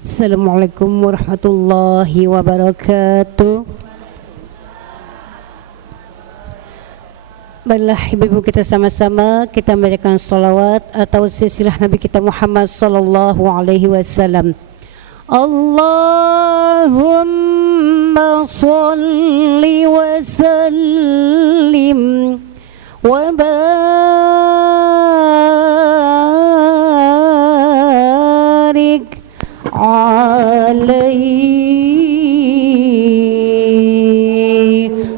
Assalamualaikum warahmatullahi wabarakatuh. Baiklah ibu-ibu, kita sama-sama kita memberikan salawat atau silsilah Nabi kita Muhammad sallallahu alaihi wasallam. Allahumma shalli wa sallim wa barik alaihi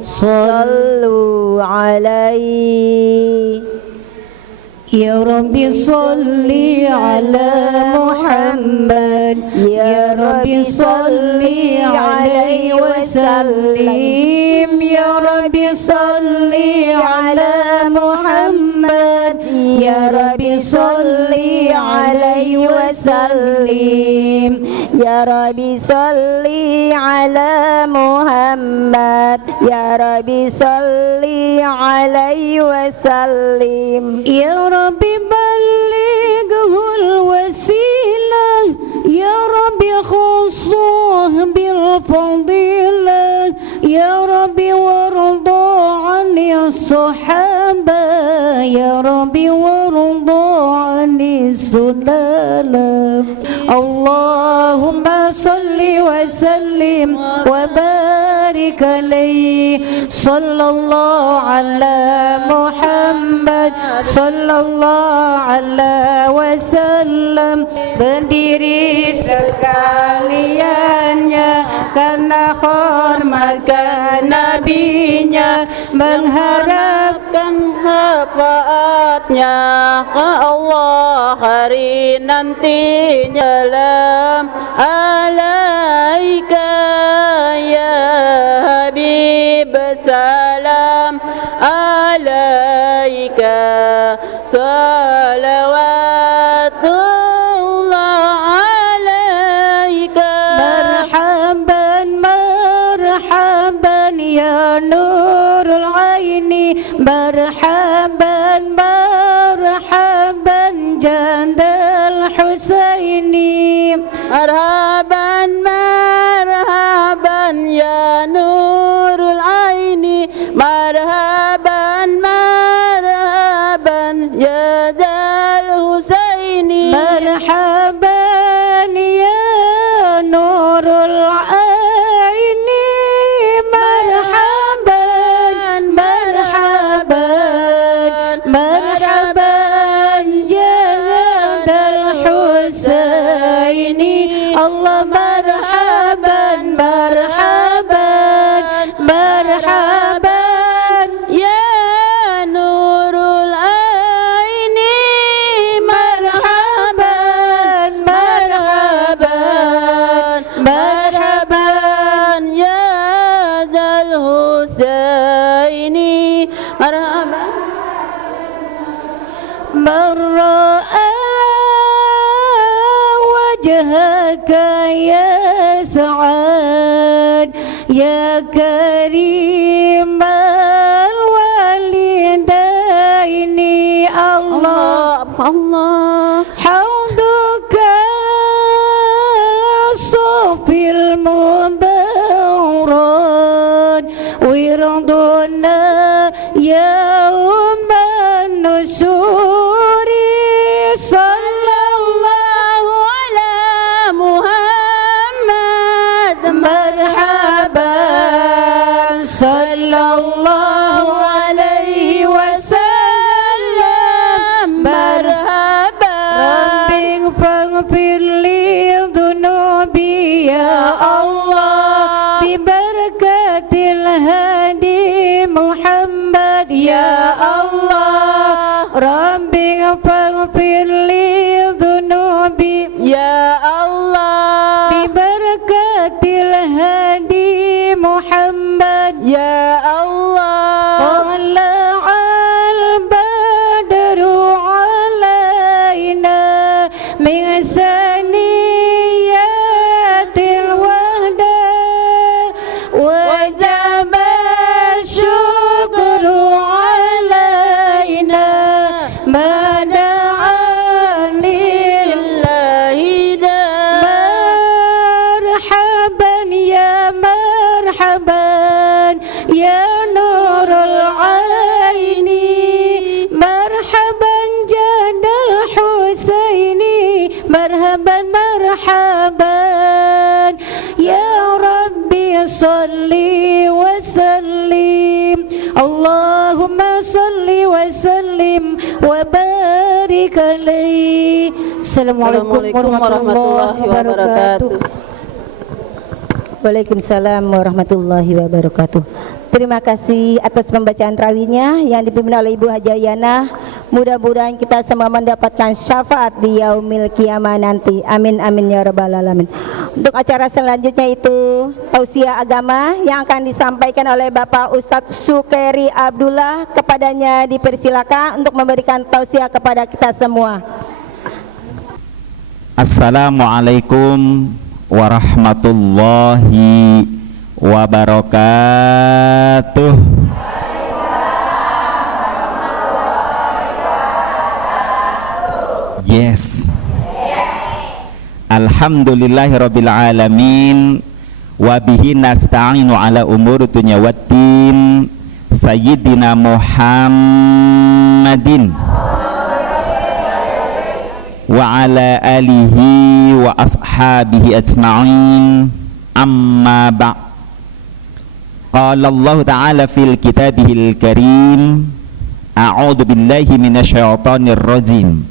sallu alaihi ya Rabbi salli ala Muhammad ya Rabbi salli alaihi wa sallim ya Rabbi salli ala Muhammad ya Rabbi salli alaihi wa sallim ya Rabbi salli ala Muhammad ya Rabbi salli alaihi wa sallim ya Rabbi ballighul wasilah ya Rabbi khussuh bil fadilah ya Rabbi warda 'ani sahaba ya Rabbi warda 'ani sulala Allahumma salli wa sallim wa barik alaihi sallallahu ala Muhammad sallallahu ala wasallam. Berdiri sekaliannya karena hormatkan nabinya, mengharapkan syafaatnya ke Allah hari nantinya. Salam alaika ya Habib, salam alaika salawatullah alaika. Marhaban marhaban ya nurul aini, marhaban marhaban jandal Husaini, marhaban marhaban ya nurul aini, marhaban marhaban ya zal Husaini, marhaban ya nurul aini, marhaban marhaban marhaban jadal Husaini. Allah marhaban marhaban marhaban ya nurul aini, marhaban marhaban marhaban ya zal Husaini, marhaban. Marra'a wajhaka ya Sa'ad ya karimal walidaini. Allah Allah hauduka sofil mubarak wirduna yauman nusuri. Sallallahu ala Muhammad Rabbi faghfir li dhunubi Ya Allah bi barakatil hadi Muhammad Ya Allah Tala'al badru alaina min saniyatil wahda wajaba syukru alaina mada'an lillahi marhaban ya marhaban ya nurul aini marhaban jadal husaini marhaban marhaban ya rabbi salli wa sallim Allahumma salli wa sallim wa barik alaihi. Assalamualaikum warahmatullahi wabarakatuh. Waalaikumsalam warahmatullahi wabarakatuh. Terima kasih atas pembacaan rawinya yang dipimpin oleh Ibu Haja Yana. Mudah-mudahan kita semua mendapatkan syafaat di yaumil kiamah nanti. Amin amin ya rabbal alamin. Untuk acara selanjutnya itu tausiah agama yang akan disampaikan oleh Bapak Ustadz Sukeri Abdullah. Kepadanya dipersilakan untuk memberikan tausiah kepada kita semua. Assalamualaikum warahmatullahi wabarakatuh. Yes. Alhamdulillahirabbil alamin wa bihi nasta'inu ala umuri dunya waddin sayyidina Muhammadin wa ala alihi wa ashabihi ajma'in amma ba' qala Allah ta'ala fil kitabihil karim a'udzu billahi minasyaitonir rajim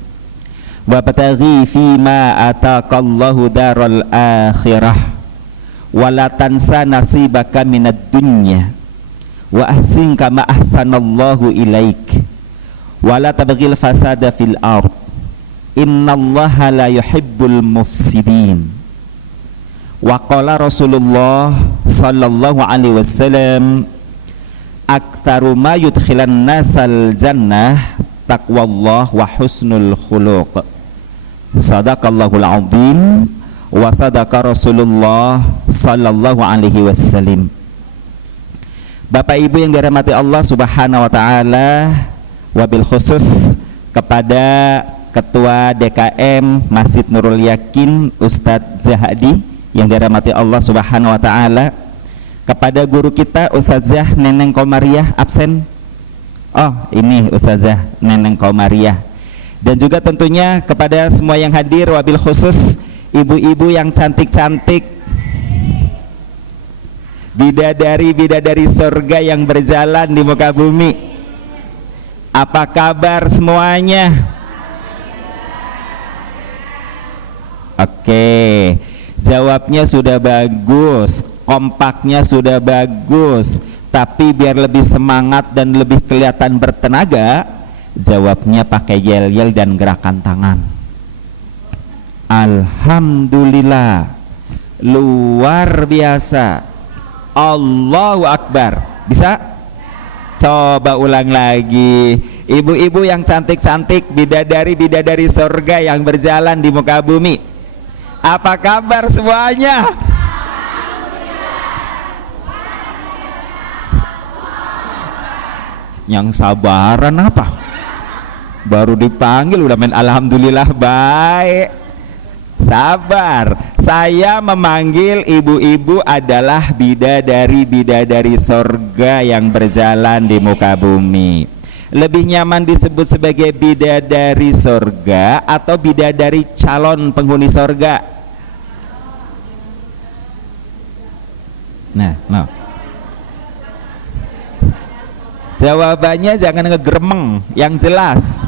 wabtaghi fima ataqallahu daral akhirah wala tansa nasibaka minad dunya wa ahsin kama ahsanallahu ilaik wala tabghil fasada fil ard innallaha la yuhibbul mufsidin. Wa qala Rasulullah sallallahu alaihi wasallam aktsaru ma yudkhilan nasal jannah taqwallah wa husnul khuluq. Sadaqallahul azim wa sadaqa Rasulullah sallallahu alaihi wasallam. Bapak Ibu yang dirahmati Allah Subhanahu wa taala, wabil khusus kepada Ketua DKM Masjid Nurul Yakin Ustadz Zahadi yang dirahmati Allah Subhanahu wa taala, kepada guru kita Ustazah Neneng Komariah absen. Oh, ini Ustazah Neneng Komariah. Dan juga tentunya kepada semua yang hadir, wabil khusus ibu-ibu yang cantik-cantik, bidadari-bidadari surga yang berjalan di muka bumi. Apa kabar semuanya? Oke, jawabnya sudah bagus, kompaknya sudah bagus, tapi biar lebih semangat dan lebih kelihatan bertenaga, jawabnya pakai yel-yel dan gerakan tangan. Alhamdulillah, luar biasa, Allahu Akbar. Bisa? Coba ulang lagi. Ibu-ibu yang cantik-cantik, bidadari-bidadari surga yang berjalan di muka bumi, apa kabar semuanya? Yang sabaran apa? Baru dipanggil udah main alhamdulillah. Baik, sabar. Saya memanggil ibu-ibu adalah bidadari-bidadari surga yang berjalan di muka bumi. Lebih nyaman disebut sebagai bidadari surga atau bidadari calon penghuni surga? Nah, no. Jawabannya jangan ngegremeng, yang jelas.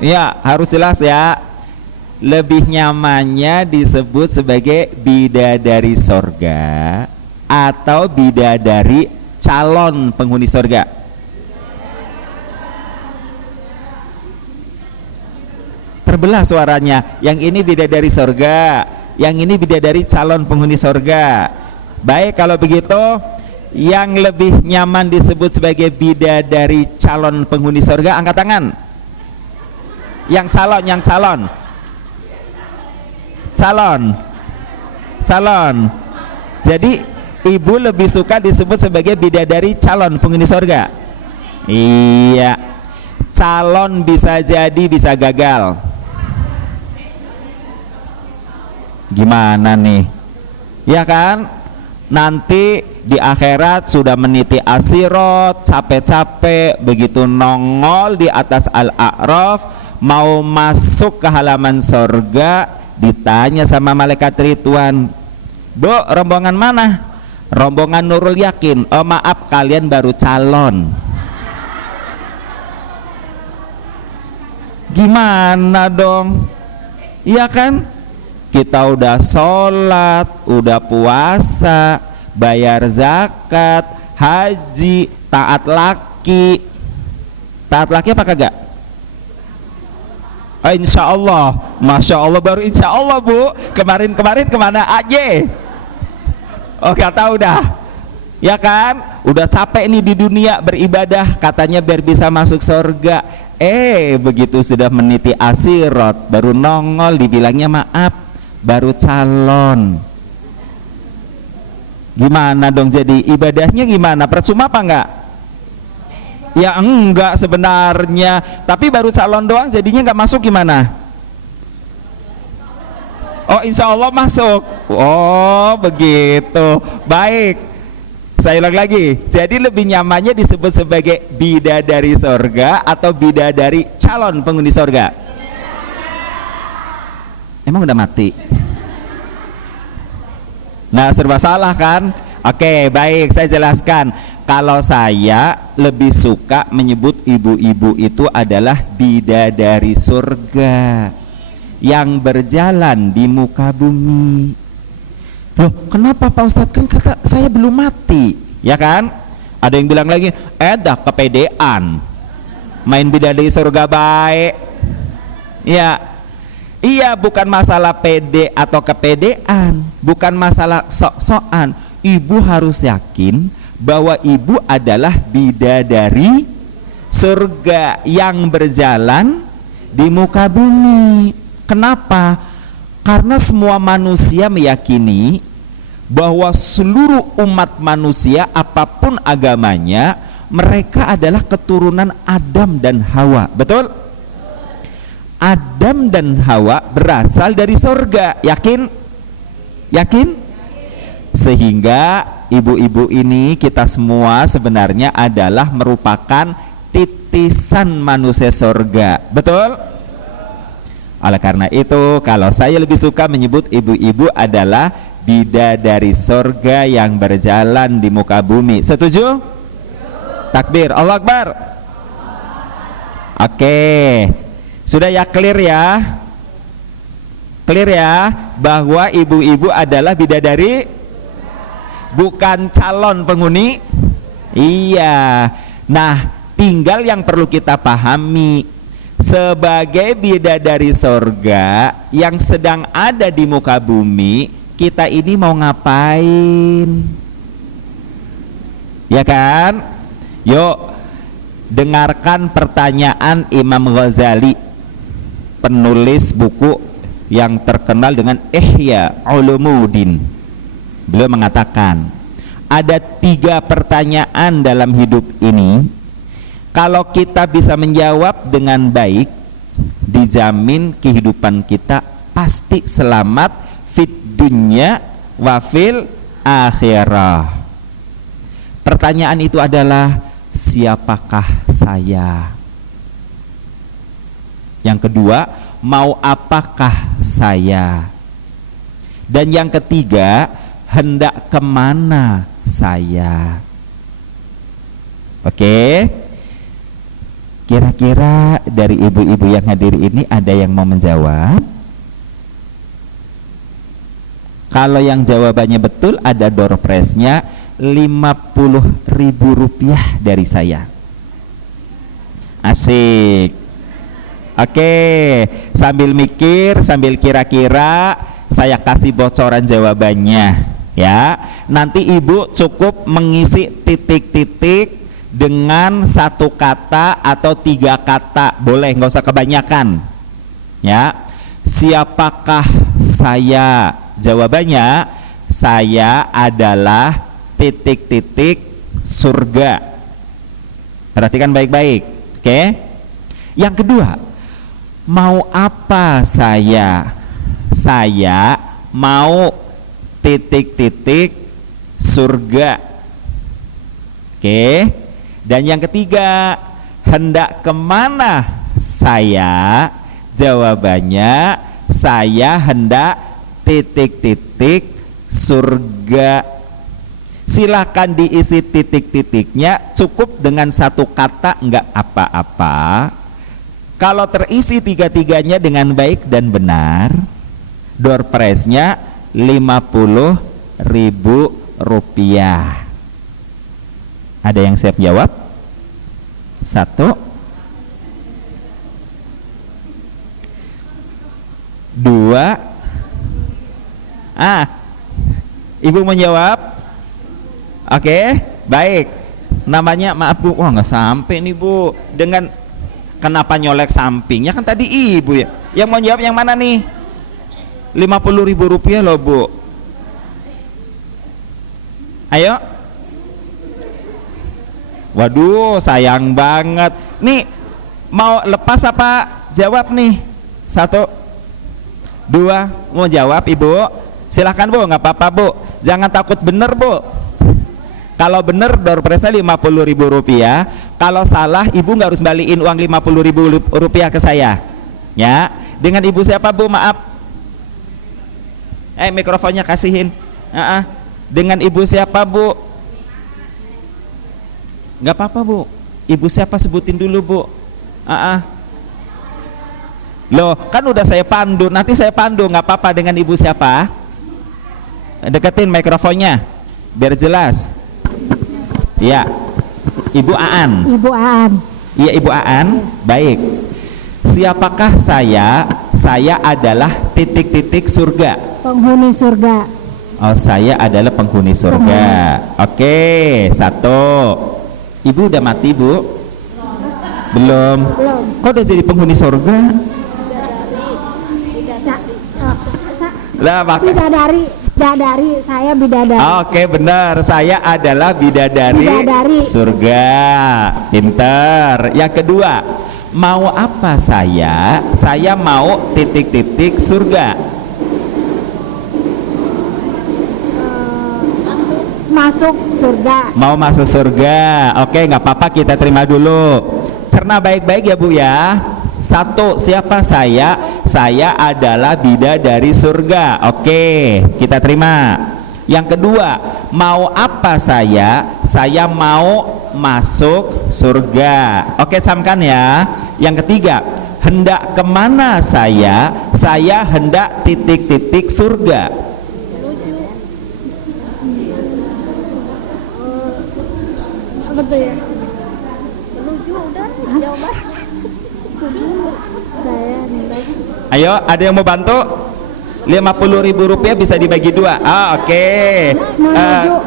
Ya, harus jelas ya. Lebih nyamannya disebut sebagai bidadari surga atau bidadari calon penghuni surga? terbelah suaranya. Yang ini bidadari sorga, yang ini bidadari calon penghuni sorga. Baik, kalau begitu yang lebih nyaman disebut sebagai bidadari calon penghuni sorga, angkat tangan. Yang calon jadi ibu lebih suka disebut sebagai bidadari calon penghuni sorga. Iya, calon bisa jadi bisa gagal. Gimana nih, ya kan? Nanti di akhirat sudah meniti asirot, capek-capek, begitu nongol di atas al-a'raf, mau masuk ke halaman sorga, ditanya sama malaikat Ridwan, "Bu, rombongan mana?" "Rombongan Nurul Yakin." "Oh maaf, kalian baru calon." Gimana dong? Iya kan? Kita udah sholat, udah puasa, bayar zakat, haji, taat laki. Taat laki apa kagak? Insya Allah, Masya Allah, baru insya Allah Bu. Kemarin kemana aja? Oh gak tahu dah. Ya kan, udah capek nih di dunia beribadah, katanya biar bisa masuk surga. Begitu sudah meniti asirat, baru nongol dibilangnya maaf, baru calon. Gimana dong jadi ibadahnya gimana? Percuma apa enggak? Ya enggak sebenarnya, tapi baru calon doang jadinya enggak masuk gimana? Oh insya Allah masuk. Oh begitu, baik. Saya ulang lagi, jadi lebih nyamannya disebut sebagai bidadari sorga atau bidadari calon penghuni sorga? Emang udah mati? Nah serba salah kan? Oke baik, saya jelaskan. Kalau saya lebih suka menyebut ibu-ibu itu adalah bidadari surga yang berjalan di muka bumi. Loh kenapa Pak Ustadz, kan kata saya belum mati, ya kan? Ada yang bilang lagi, dah kepedean main bidadari surga baik. Ya, iya, bukan masalah pede atau kepedean, bukan masalah sok-sokan. Ibu harus yakin bahwa ibu adalah bidadari surga yang berjalan di muka bumi. Kenapa? Karena semua manusia meyakini bahwa seluruh umat manusia apapun agamanya, mereka adalah keturunan Adam dan Hawa. Betul? Adam dan Hawa berasal dari surga. Yakin? Yakin? Sehingga ibu-ibu ini, kita semua sebenarnya adalah merupakan titisan manusia surga. Betul? Oleh karena itu, kalau saya lebih suka menyebut ibu-ibu adalah bidadari surga yang berjalan di muka bumi. Setuju? Takbir, Allah Akbar. Oke, sudah ya, clear ya? Clear ya bahwa ibu-ibu adalah bidadari, bukan calon penghuni. Iya. Nah, tinggal yang perlu kita pahami, sebagai bidadari sorga yang sedang ada di muka bumi, kita ini mau ngapain? Ya kan? Yuk dengarkan pertanyaan Imam Ghazali, penulis buku yang terkenal dengan Ihya Ulumuddin. Beliau mengatakan ada 3 pertanyaan dalam hidup ini. Kalau kita bisa menjawab dengan baik, dijamin kehidupan kita pasti selamat fit dunya wa fil akhirah. Pertanyaan itu adalah, siapakah saya? Yang kedua, mau apakah saya? Dan yang ketiga, hendak kemana saya? Oke? Kira-kira dari ibu-ibu yang hadir ini ada yang mau menjawab? Kalau yang jawabannya betul, ada door prize-nya Rp50.000 dari saya. Asik. Oke, sambil mikir, sambil kira-kira, saya kasih bocoran jawabannya ya. Nanti ibu cukup mengisi titik-titik dengan 1 kata atau 3 kata, boleh, nggak usah kebanyakan ya. Siapakah saya? Jawabannya, saya adalah titik-titik surga. Perhatikan baik-baik. Oke. Yang kedua, mau apa saya? Saya mau titik-titik surga. Oke. Dan yang ketiga, hendak kemana saya? Jawabannya, saya hendak titik-titik surga. Silakan diisi titik-titiknya, cukup dengan 1 kata, enggak apa-apa. Kalau terisi 3-tiganya dengan baik dan benar, door prize-nya Rp50.000. Ada yang siap jawab? 1, 2. Ibu menjawab? Oke, baik. Namanya, maaf Bu, wah nggak sampai nih Bu. Dengan kenapa nyolek sampingnya, kan tadi ibu ya. Yang mau jawab yang mana nih? Rp50.000 loh Bu. Ayo. Waduh, sayang banget. Nih, mau lepas apa jawab nih? 1, 2, mau jawab Ibu? Silahkan Bu, nggak apa-apa Bu. Jangan takut bener Bu. Kalau bener door prize-nya Rp50.000. Kalau salah, ibu nggak harus balikin uang Rp50.000 ke saya. Ya, dengan ibu siapa Bu? Maaf. Mikrofonnya kasihin. Dengan ibu siapa Bu? Nggak apa-apa Bu. Ibu siapa sebutin dulu Bu. Loh, kan udah saya pandu. Nanti saya pandu, nggak apa-apa. Dengan ibu siapa? Deketin mikrofonnya biar jelas. Ya, Ibu Aan. Ibu Aan. Iya, Ibu Aan. Baik. Siapakah saya? Saya adalah titik-titik surga. Penghuni surga. Oh, saya adalah penghuni surga. Oke, 1. Ibu udah mati Bu? Belum. Kok udah jadi penghuni surga? Lah, Bidadari, saya bidadari. Oke, benar, saya adalah bidadari surga. Pinter. Yang kedua, mau apa saya? Saya mau titik-titik surga. Masuk surga. Mau masuk surga. Oke, nggak apa-apa, kita terima dulu. Cerna baik-baik ya Bu ya. 1, siapa saya? Saya adalah bidadari surga. Oke, kita terima. Yang kedua, mau apa saya? Saya mau masuk surga. Oke, camkan ya. Yang ketiga, hendak kemana saya? Saya hendak titik-titik surga. Betul ya? Menuju udah jawaban. Ayo, ada yang mau bantu? Rp50.000 bisa dibagi 2. Oke.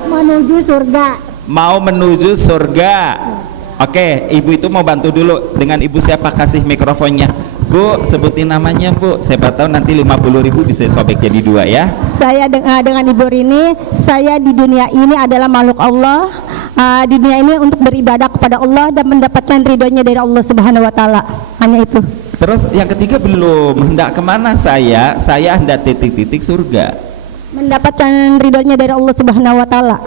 Menuju surga. Mau menuju surga. Oke, ibu itu mau bantu dulu. Dengan ibu siapa? Kasih mikrofonnya. Bu, sebutin namanya Bu. Siapa tahu nanti Rp50.000 bisa sobek jadi 2 ya. Saya dengan Ibu Rini, saya di dunia ini adalah makhluk Allah. Di dunia ini untuk beribadah kepada Allah dan mendapatkan ridhonya dari Allah Subhanahu wa Ta'ala. Hanya itu. Terus yang ketiga belum, hendak kemana saya? Saya hendak titik-titik surga. Mendapatkan ridhonya dari Allah Subhanahu wa Ta'ala.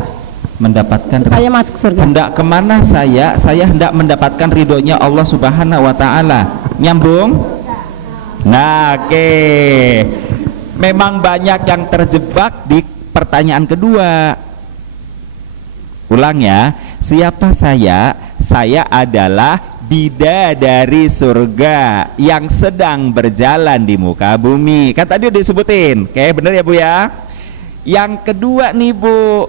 Mendapatkan supaya masuk surga. Hendak kemana saya? Saya hendak mendapatkan ridhonya Allah Subhanahu wa Ta'ala. Nyambung? Nah, oke. Memang banyak yang terjebak di pertanyaan kedua. Ulang ya. Siapa saya? Saya adalah bidadari surga yang sedang berjalan di muka bumi. Kan tadi udah disebutin. Oke, bener ya Bu ya. Yang kedua nih Bu,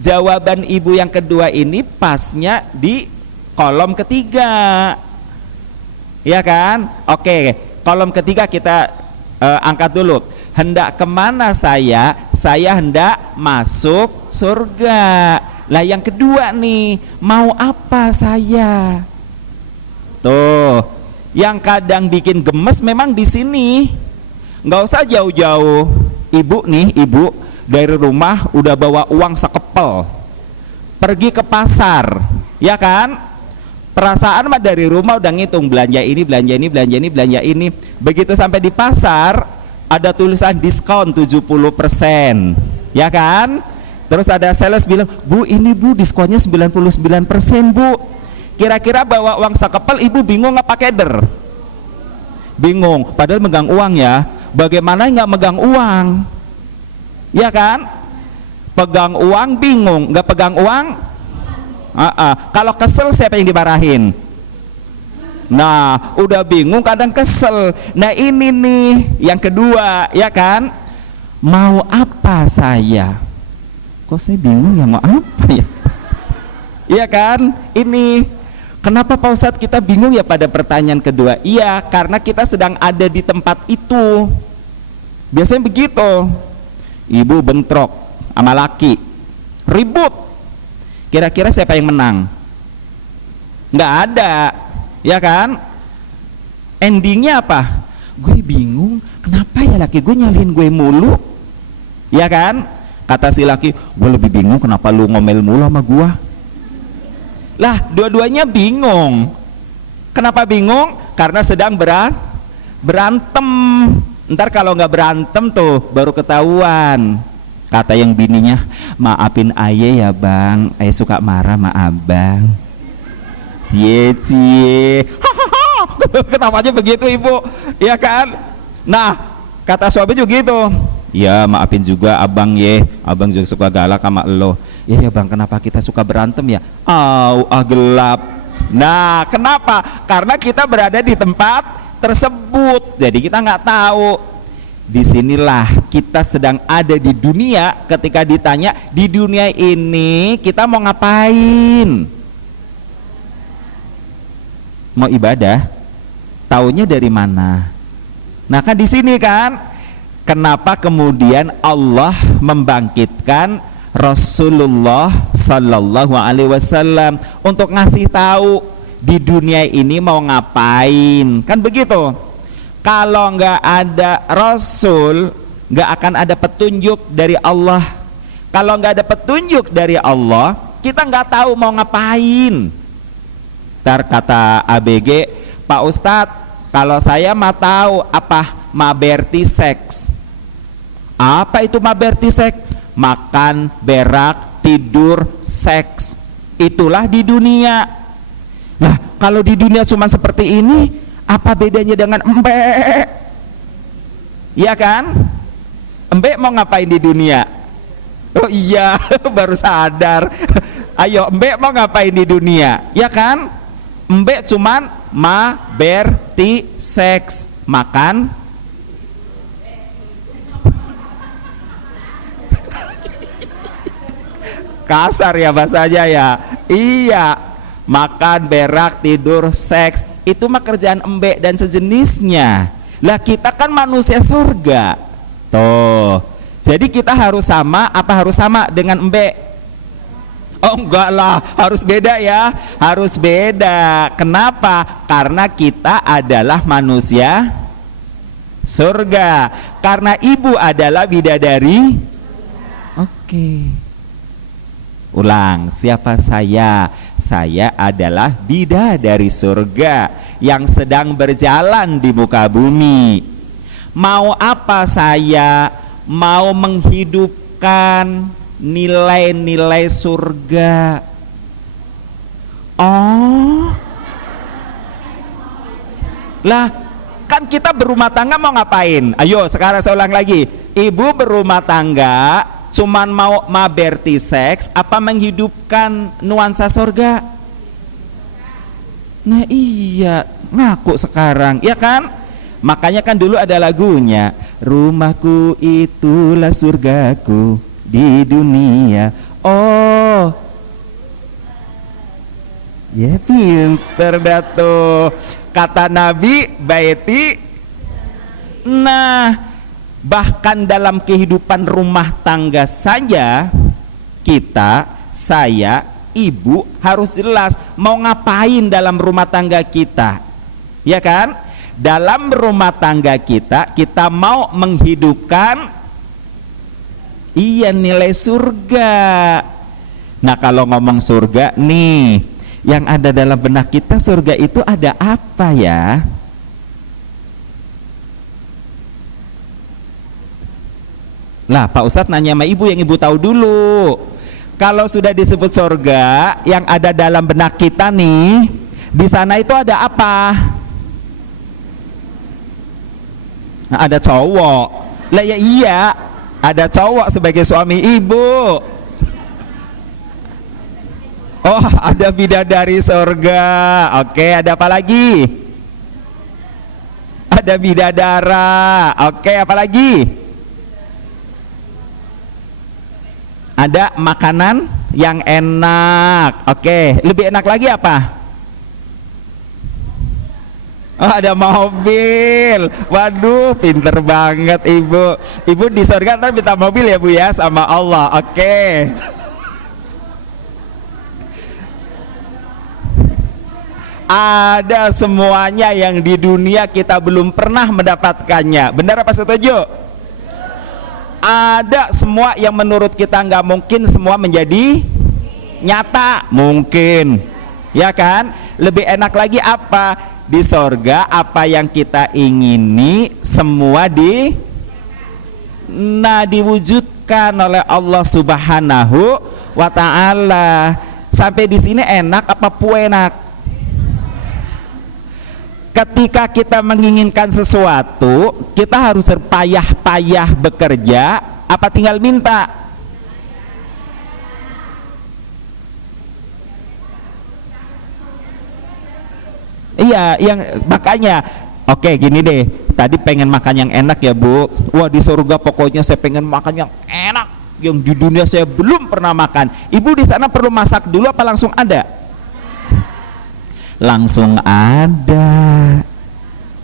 jawaban ibu yang kedua ini pasnya di kolom ketiga. Ya kan? Oke, kolom ketiga kita angkat dulu. Hendak kemana saya? Saya hendak masuk surga. Lah yang kedua nih, mau apa saya? Tuh, yang kadang bikin gemes memang di sini. Nggak usah jauh-jauh. Ibu nih, ibu dari rumah udah bawa uang sekepel, pergi ke pasar, ya kan? Perasaan mah dari rumah udah ngitung belanja ini, belanja ini, belanja ini, belanja ini. Begitu sampai di pasar ada tulisan diskon 70%, ya kan? Terus ada sales bilang, "Bu, ini Bu diskonnya 99%, Bu." Kira-kira bawa uang sekepel, ibu bingung nggak pakai der? Bingung, padahal megang uang ya. Bagaimana nggak megang uang? Ya kan? Pegang uang bingung, nggak pegang uang. Kalau kesel siapa yang dimarahin? Nah, udah bingung kadang kesel. Nah ini nih yang kedua, ya kan? Mau apa saya? Kok saya bingung ya mau apa ya? Iya kan? Ini kenapa Pak Ustadz kita bingung ya pada pertanyaan kedua? Iya, karena kita sedang ada di tempat itu. Biasanya begitu. Ibu bentrok sama laki, ribut. Kira-kira siapa yang menang? Nggak ada, ya kan? Endingnya apa? Gue bingung, kenapa ya laki gue nyalahin gue mulu? Ya kan? Kata si laki, gue lebih bingung kenapa lu ngomel mulu sama gue. Lah, dua-duanya bingung. Kenapa bingung? Karena sedang berantem. Ntar kalau nggak berantem tuh baru ketahuan. Kata yang bininya, maafin aye ya bang, aye suka marah sama abang. Cie, ketawanya begitu ibu, ya kan? Nah, kata suami juga gitu. Ya maafin juga abang ye, abang juga suka galak sama lo. Ya bang, kenapa kita suka berantem ya? Gelap. Nah, kenapa? Karena kita berada di tempat tersebut, jadi kita nggak tahu. Disinilah kita sedang ada di dunia. Ketika ditanya di dunia ini kita mau ngapain? Mau ibadah? Taunya dari mana? Nah kan di sini kan, kenapa kemudian Allah membangkitkan Rasulullah Sallallahu Alaihi Wasallam untuk ngasih tahu di dunia ini mau ngapain? Kan begitu. Kalau nggak ada Rasul, nggak akan ada petunjuk dari Allah. Kalau nggak ada petunjuk dari Allah, kita nggak tahu mau ngapain. Ntar kata ABG, Pak Ustadz, kalau saya mah tahu apa maberti seks. Apa itu maberti seks? Makan, berak, tidur, seks. Itulah di dunia. Nah, kalau di dunia cuma seperti ini, apa bedanya dengan embek? Iya kan? Embek mau ngapain di dunia? Oh iya, baru sadar. Ayo, embek mau ngapain di dunia? Ya kan? Embek cuman berti seks, makan, kasar ya bahasanya ya. Iya, makan, berak, tidur, seks. Itu mah kerjaan embek dan sejenisnya. Lah kita kan manusia surga. Tuh. Jadi kita harus sama, apa harus sama dengan embek? Oh enggak lah, harus beda ya. Harus beda. Kenapa? Karena kita adalah manusia surga. Karena ibu adalah bidadari. Oke. Ulang, siapa saya? Saya adalah bidadari surga yang sedang berjalan di muka bumi. Mau apa saya? Mau menghidupkan nilai-nilai surga. Oh, lah kan kita berumah tangga mau ngapain? Ayo sekarang saya ulang lagi. Ibu berumah tangga cuman mau maberti seks apa menghidupkan nuansa surga? Nah iya, ngaku sekarang, ya kan? Makanya kan dulu ada lagunya, rumahku itulah surgaku di dunia. Oh, ya pinter dah tuh. Kata Nabi, baiti. Nah, bahkan dalam kehidupan rumah tangga saja kita, saya, ibu harus jelas mau ngapain dalam rumah tangga kita, ya kan? Dalam rumah tangga kita mau menghidupkan nilai surga. Nah, kalau ngomong surga nih, yang ada dalam benak kita surga itu ada apa ya? Lah, Pak Ustadz nanya sama ibu, yang ibu tahu dulu. Kalau sudah disebut surga, yang ada dalam benak kita nih, di sana itu ada apa? Nah, ada cowok. Lah ya iya, ada cowok sebagai suami ibu. Oh, ada bidadari surga. Oke, ada apa lagi? Ada bidadara. Oke, apa lagi? Ada makanan yang enak. Oke, lebih enak lagi apa? Oh, ada mobil. Waduh, pinter banget ibu. Ibu di surga ntar minta mobil ya bu ya sama Allah. Oke. Ada semuanya yang di dunia kita belum pernah mendapatkannya. Benar apa setuju? Ada semua yang menurut kita nggak mungkin semua menjadi nyata. Mungkin, ya kan? Lebih enak lagi apa? Di sorga apa yang kita ingini semua diwujudkan oleh Allah Subhanahu wa ta'ala. Sampai di sini enak apa puenak? Ketika kita menginginkan sesuatu, kita harus berpayah-payah bekerja apa tinggal minta? Iya, yang makanya oke gini deh, tadi pengen makan yang enak ya bu. Wah, di surga pokoknya saya pengen makan yang enak, yang di dunia saya belum pernah makan. Ibu di sana perlu masak dulu apa langsung ada? Langsung ada.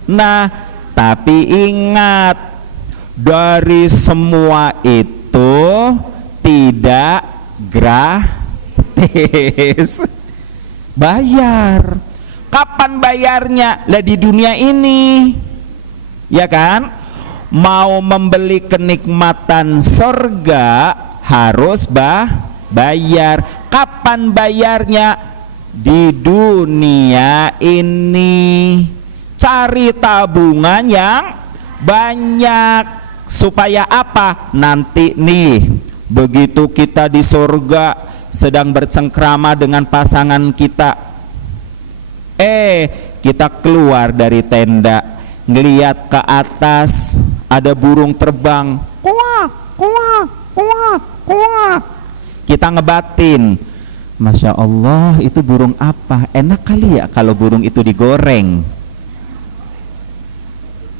Nah, tapi ingat, dari semua itu tidak gratis, bayar. Kapan bayarnya? Lah di dunia ini, ya kan? Mau membeli kenikmatan surga harus bayar. Kapan bayarnya? Di dunia ini. Cari tabungan yang banyak supaya apa? Nanti nih, begitu kita di surga sedang bercengkrama dengan pasangan kita, kita keluar dari tenda, ngeliat ke atas ada burung terbang, kuak kuak kuak kuak. Kita ngebatin, Masya Allah, itu burung apa? Enak kali ya kalau burung itu digoreng.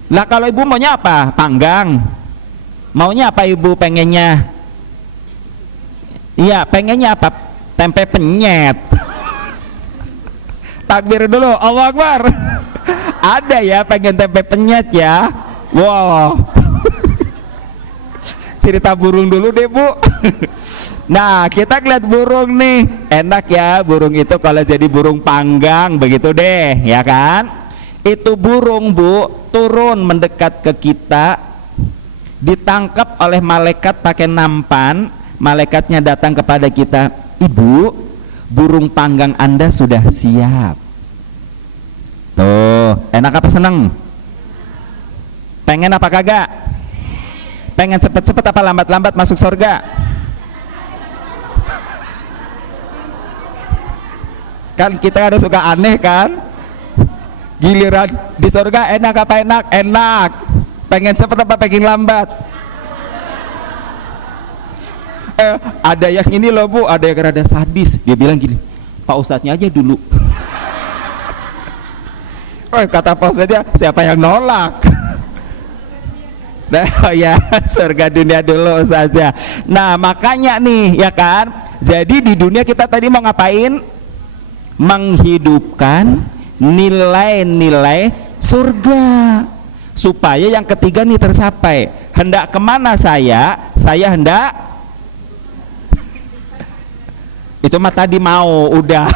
Lah kalau ibu maunya apa? Panggang. Maunya apa ibu pengennya? Iya, pengennya apa? Tempe penyet. Takbir dulu, Allahu Akbar. Ada ya pengen tempe penyet ya. Wow. Cerita burung dulu deh bu. Nah, kita lihat burung nih, enak ya burung itu kalau jadi burung panggang begitu deh, ya kan? Itu burung bu turun mendekat ke kita, ditangkap oleh malaikat pakai nampan. Malaikatnya datang kepada kita, ibu, burung panggang Anda sudah siap. Tuh, enak apa seneng? Pengen apa kagak? Pengen cepet-cepet apa lambat-lambat masuk surga? Kan kita ada suka aneh kan? Giliran di surga enak apa enak? Enak. Pengen cepet apa pengen lambat? Ada yang ini loh bu, ada yang rada sadis. Dia bilang gini, Pak Ustadznya aja dulu. Kata Pak Ustadznya, siapa yang nolak? Nah, oh ya, surga dunia dulu saja. Nah, makanya nih, ya kan? Jadi di dunia kita tadi mau ngapain? Menghidupkan nilai-nilai surga, supaya yang ketiga nih tercapai. Hendak kemana saya hendak itu mah tadi mau udah.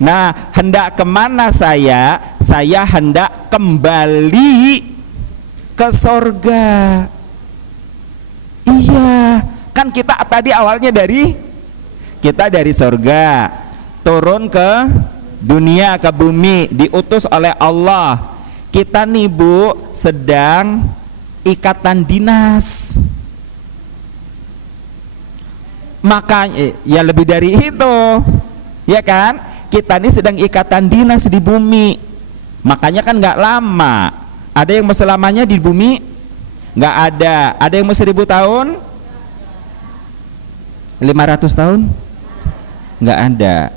Nah, hendak kemana saya hendak kembali ke surga. Iya, kan kita tadi awalnya dari surga turun ke dunia, ke bumi, diutus oleh Allah. Kita nih Bu sedang ikatan dinas, makanya ya lebih dari itu, ya kan? Kita nih sedang ikatan dinas di bumi, makanya kan nggak lama. Ada yang mau selamanya di bumi? Nggak ada. Ada yang mau 1000 tahun? 500 tahun? Nggak ada.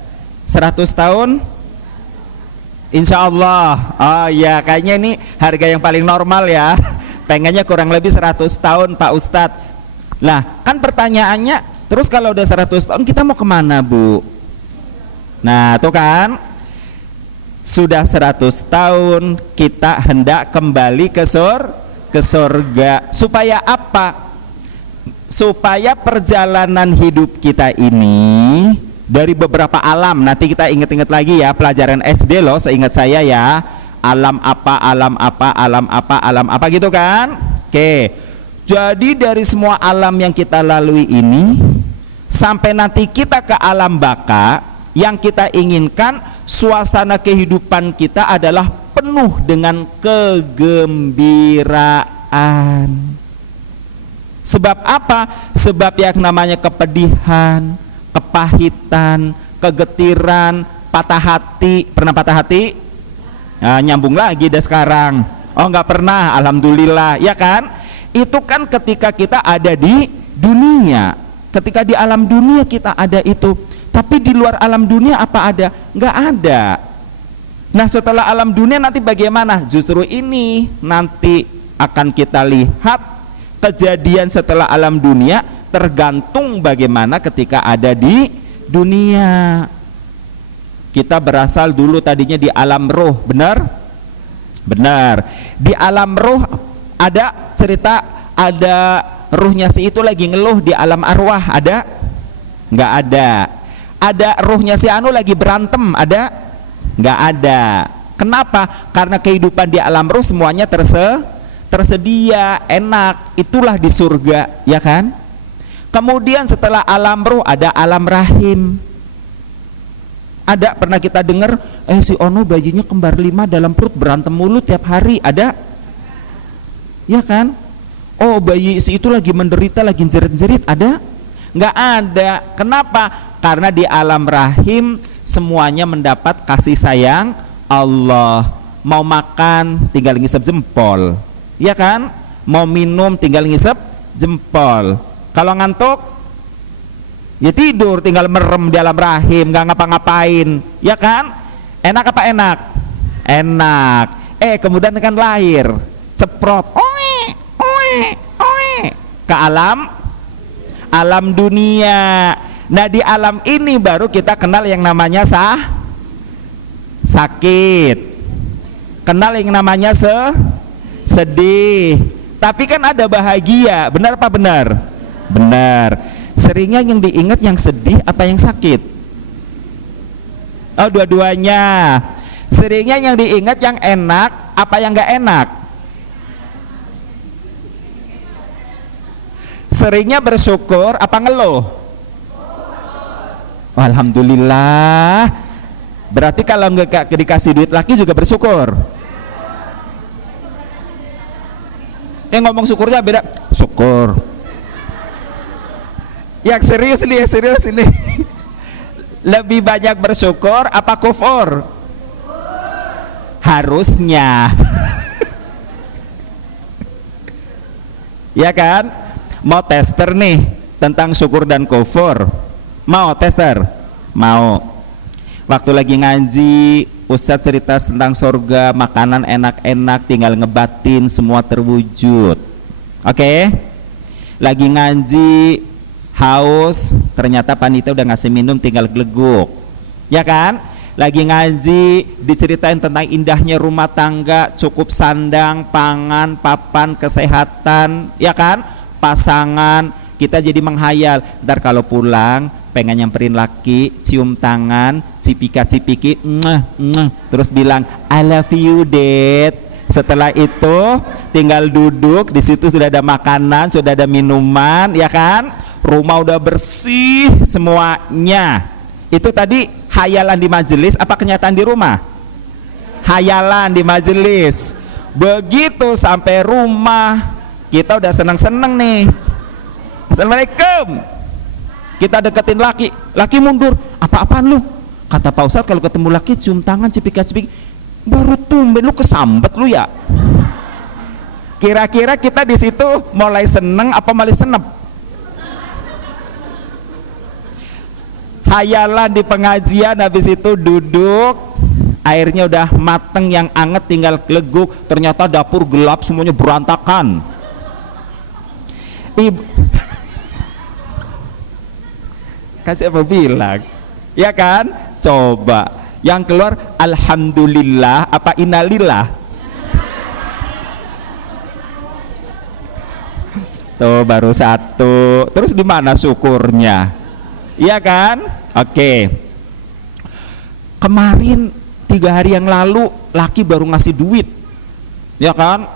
100 tahun? Insya Allah. Oh ya, kayaknya ini harga yang paling normal ya. Pengennya kurang lebih 100 tahun Pak Ustadz. Lah kan pertanyaannya, terus kalau udah 100 tahun kita mau kemana Bu? Nah tuh kan, sudah 100 tahun kita hendak kembali ke surga. Supaya apa? Supaya perjalanan hidup kita ini dari beberapa alam, nanti kita ingat-ingat lagi ya, pelajaran SD loh seingat saya ya, alam apa, alam apa, alam apa, alam apa gitu kan. Oke, jadi dari semua alam yang kita lalui ini sampai nanti kita ke alam baka, yang kita inginkan suasana kehidupan kita adalah penuh dengan kegembiraan. Sebab apa? Sebab yang namanya kepedihan, kepahitan, kegetiran, patah hati. Pernah patah hati? Nah, nyambung lagi deh sekarang. Oh nggak pernah, alhamdulillah, ya kan? Itu kan ketika kita ada di dunia, ketika di alam dunia kita ada itu. Tapi di luar alam dunia apa ada? Nggak ada. Nah setelah alam dunia nanti bagaimana? Justru ini nanti akan kita lihat kejadian setelah alam dunia, tergantung bagaimana ketika ada di dunia. Kita berasal dulu tadinya di alam roh, benar? Benar. Di alam roh ada cerita, ada ruhnya si itu lagi ngeluh. Di alam arwah ada? Nggak ada. Ada ruhnya si anu lagi berantem, ada? Nggak ada. Kenapa? Karena kehidupan di alam roh semuanya tersedia, enak. Itulah di surga, ya kan? Kemudian setelah alam roh ada alam rahim. Ada, pernah kita dengar si Ono bayinya kembar 5 dalam perut berantem mulu tiap hari, ada? Ya kan? Oh bayi si itu lagi menderita, lagi jerit-jerit, ada? Nggak ada. Kenapa? Karena di alam rahim semuanya mendapat kasih sayang Allah. Mau makan tinggal ngisep jempol, ya kan? Mau minum tinggal ngisep jempol. Kalau ngantuk ya tidur, tinggal merem di alam rahim, nggak ngapa-ngapain, ya kan? Enak apa enak? Enak. Kemudian kan lahir, ceprot, ke alam dunia. Nah di alam ini baru kita kenal yang namanya sakit, kenal yang namanya sedih. Tapi kan ada bahagia, benar apa benar? Benar. Seringnya yang diingat yang sedih apa yang sakit? Oh dua-duanya. Seringnya yang diingat yang enak apa yang nggak enak? Seringnya bersyukur apa ngeluh? Oh, alhamdulillah. Berarti kalau nggak dikasih duit lagi juga bersyukur. Ngomong syukurnya beda. Syukur. Yang serius ini. Lebih banyak bersyukur apa kufur? Harusnya. Ya kan? Mau tester nih tentang syukur dan kufur? Mau tester? Mau. Waktu lagi ngaji, Ustadz cerita tentang surga, makanan enak-enak, tinggal ngebatin semua terwujud. Oke? Lagi ngaji, haus, ternyata panitia udah ngasih minum, tinggal gleguk. Ya kan? lagi ngaji diceritain tentang indahnya rumah tangga, cukup sandang, pangan, papan, kesehatan, ya kan, pasangan, kita jadi menghayal, ntar kalau pulang pengen nyamperin laki, cium tangan, cipika-cipiki, terus bilang I love you dad. Setelah itu tinggal duduk, di situ sudah ada makanan, sudah ada minuman, ya kan, rumah udah bersih semuanya. Itu tadi hayalan di majelis apa kenyataan di rumah? Hayalan di majelis. Begitu sampai rumah kita udah seneng-seneng nih, assalamualaikum, kita deketin laki, laki mundur, apa-apaan lu? Kata Pak Ustadz kalau ketemu laki cium tangan, cipika-cipiki, baru tumben lu kesambet lu ya. Kira-kira kita di situ mulai seneng apa malah senep? Hayalan di pengajian, habis itu duduk, airnya udah mateng yang anget tinggal leguk, ternyata dapur gelap semuanya berantakan. Ibu kan siapa bilang, ya kan, coba yang keluar alhamdulillah apa innalillah? Tuh baru satu, terus di mana syukurnya? Iya kan? Oke. Kemarin 3 hari yang lalu laki baru ngasih duit, ya kan?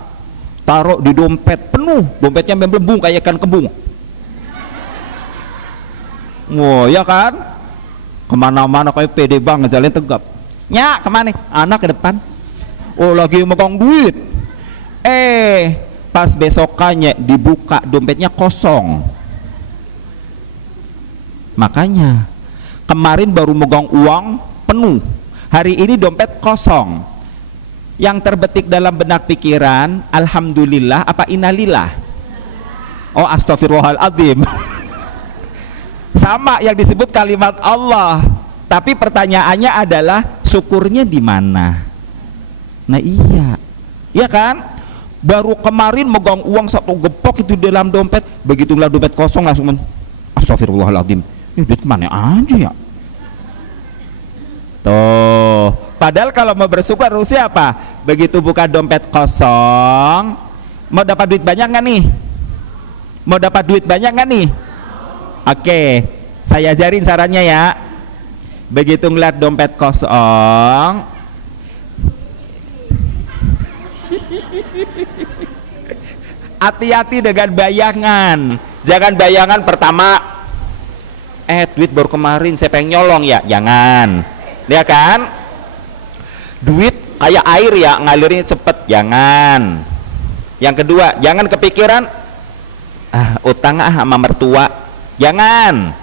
Taruh di dompet penuh, dompetnya melembung kayak ikan kembung. Wow, ya kan? Kemana-mana kayak pede banget, jalan tegap. Nya kemana? Anak ke depan. Oh lagi megang duit. Pas besokannya dibuka dompetnya kosong. Makanya kemarin baru megang uang penuh, hari ini dompet kosong. Yang terbetik dalam benak pikiran alhamdulillah apa innalillah? Oh astagfirullahaladzim. Sama yang disebut kalimat Allah, tapi pertanyaannya adalah syukurnya di mana? Nah iya kan? Baru kemarin megang uang 1 gepok itu dalam dompet, begitu ngeliat dompet kosong langsung astagfirullahaladzim. Duit mana aja ya? Tuh, padahal kalau mau bersyukur harus siapa? Begitu buka dompet kosong, mau dapat duit banyak nggak nih? Mau dapat duit banyak nggak nih? Oke, saya ajarin caranya ya. Begitu ngeliat dompet kosong, hati-hati dengan bayangan. Jangan bayangan pertama, duit baru kemarin saya pengen nyolong ya, jangan, ya kan? Duit kayak air ya, ngalirnya cepet, jangan. Yang kedua, jangan kepikiran utang sama mertua, jangan.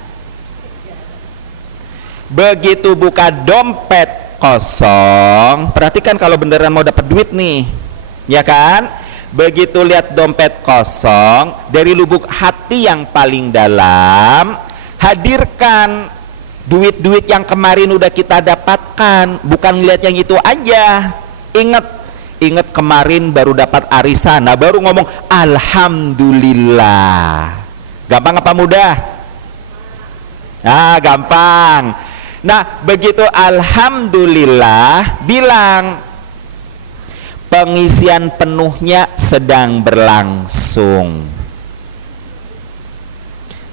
Begitu buka dompet kosong, perhatikan kalau beneran mau dapat duit nih, ya kan? Begitu lihat dompet kosong, dari lubuk hati yang paling dalam hadirkan duit-duit yang kemarin udah kita dapatkan, bukan lihat yang itu aja. Ingat kemarin baru dapat arisan, nah baru ngomong alhamdulillah. Gampang apa mudah? Gampang. Nah begitu alhamdulillah, bilang pengisian penuhnya sedang berlangsung.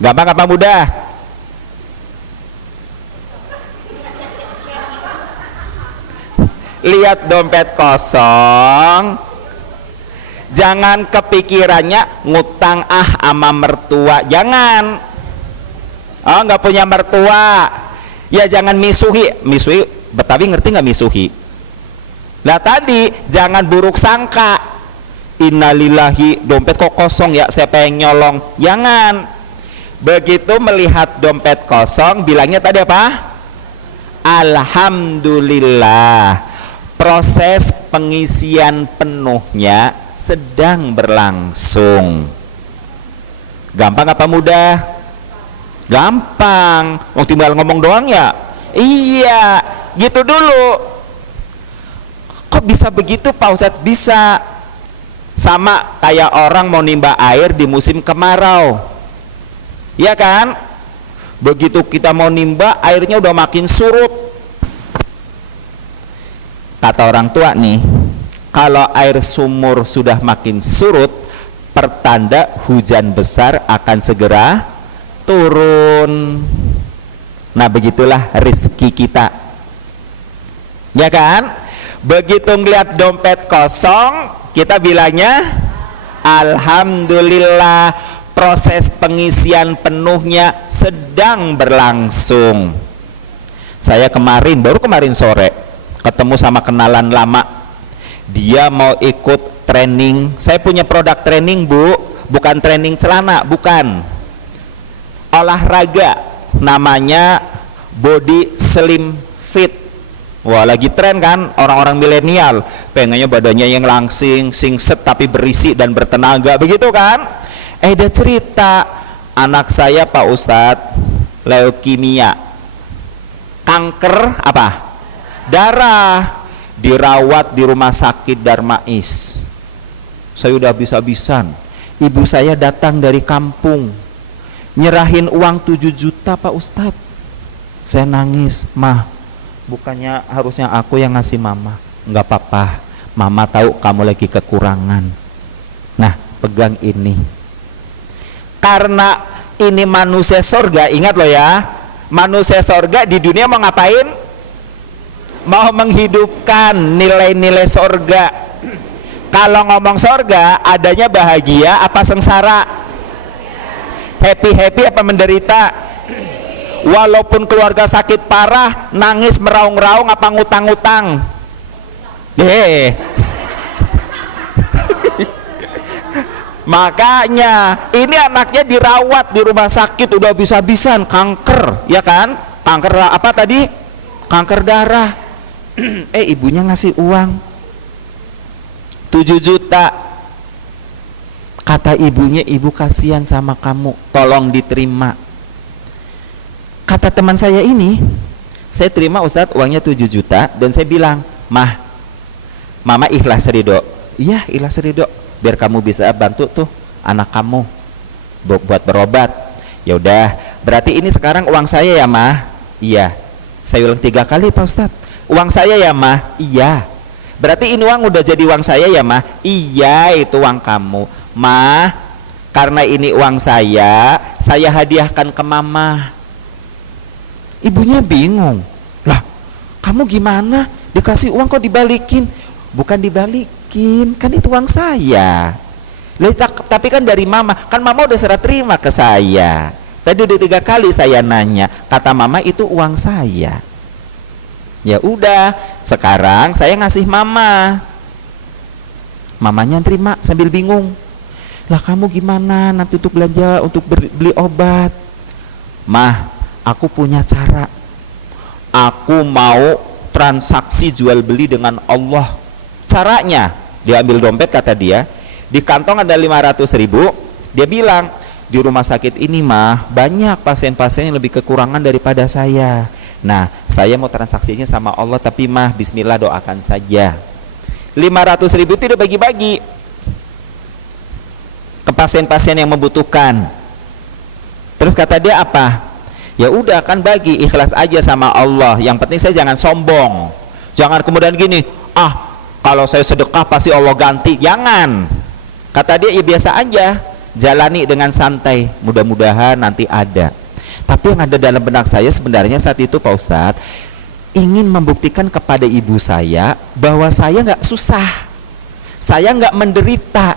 Gampang apa mudah? Lihat dompet kosong, jangan kepikirannya ngutang sama mertua, jangan. Nggak punya mertua, ya jangan misuhi. Betawi ngerti nggak misuhi? Nah tadi jangan buruk sangka, innalillahi dompet kok kosong ya, saya pengen nyolong, jangan. Begitu melihat dompet kosong, bilangnya tadi apa? Alhamdulillah, proses pengisian penuhnya sedang berlangsung. Gampang apa mudah? Gampang, tinggal ngomong doang ya. Iya, gitu dulu. Kok bisa begitu Pak Ustadz? Bisa. Sama kayak orang mau nimba air di musim kemarau, ya kan? Begitu kita mau nimba, airnya udah makin surut. Kata orang tua nih, kalau air sumur sudah makin surut, pertanda hujan besar akan segera turun. Nah, begitulah rezeki kita, ya kan? Begitu ngeliat dompet kosong, kita bilangnya alhamdulillah, proses pengisian penuhnya sedang berlangsung. Saya baru kemarin sore ketemu sama kenalan lama, dia mau ikut training. Saya punya produk training, Bu, bukan training celana, bukan, olahraga, namanya Body Slim Fit. Wah, lagi tren kan orang-orang milenial, pengennya badannya yang langsing, singset tapi berisi dan bertenaga, begitu kan? Dia cerita, anak saya Pak Ustadz leukemia, kanker apa? Darah, dirawat di rumah sakit Darmais. Saya udah habis-habisan. Ibu saya datang dari kampung, nyerahin uang 7 juta Pak Ustadz. Saya nangis, Mah, bukannya harusnya aku yang ngasih Mama? Enggak apa-apa, Mama tahu kamu lagi kekurangan. Nah, pegang ini, karena ini manusia sorga. Ingat loh ya, manusia sorga di dunia mau ngapain? Mau menghidupkan nilai-nilai sorga. Kalau ngomong sorga, adanya bahagia apa sengsara? Happy-happy apa menderita? Walaupun keluarga sakit parah, nangis meraung-raung apa ngutang-ngutang? Makanya ini anaknya dirawat di rumah sakit, udah habis-habisan, kanker, ya kan? Kanker apa tadi? Kanker darah. Ibunya ngasih uang 7 juta. Kata ibunya, ibu kasihan sama kamu, tolong diterima. Kata teman saya ini, saya terima Ustadz uangnya 7 juta, dan saya bilang, Mah, Mama ikhlas ridho. Iya, ikhlas ridho, biar kamu bisa bantu tuh anak kamu buat berobat. Ya udah, berarti ini sekarang uang saya ya, Mah? Iya. Saya ulang 3 kali Pak Ustadz, uang saya ya, Mah? Iya. Berarti ini uang udah jadi uang saya ya, Mah? Iya, itu uang kamu. Mah, karena ini uang saya hadiahkan ke Mama. Ibunya bingung, lah kamu gimana, dikasih uang kok dibalikin? Bukan dibalikin, kan itu uang saya. Tapi kan dari Mama, kan Mama udah serah terima ke saya. Tadi udah 3 kali saya nanya, kata Mama itu uang saya. Ya udah, sekarang saya ngasih Mama. Mamanya terima sambil bingung, lah kamu gimana nanti untuk belanja, untuk beli obat? Mah, aku punya cara. Aku mau transaksi jual beli dengan Allah. Caranya, dia ambil dompet, kata dia, di kantong ada 500.000. Dia bilang, di rumah sakit ini Mah banyak pasien-pasien yang lebih kekurangan daripada saya. Nah, saya mau transaksinya sama Allah, tapi Mah bismillah doakan saja. 500.000 itu dia bagi-bagi ke pasien-pasien yang membutuhkan. Terus kata dia apa? Ya udah, kan bagi, ikhlas aja sama Allah. Yang penting saya jangan sombong. Jangan kemudian gini, kalau saya sedekah pasti Allah ganti. Jangan. Kata dia, ya biasa aja, jalani dengan santai, mudah-mudahan nanti ada. Tapi yang ada dalam benak saya sebenarnya saat itu Pak Ustadz, ingin membuktikan kepada ibu saya bahwa saya nggak susah, saya nggak menderita,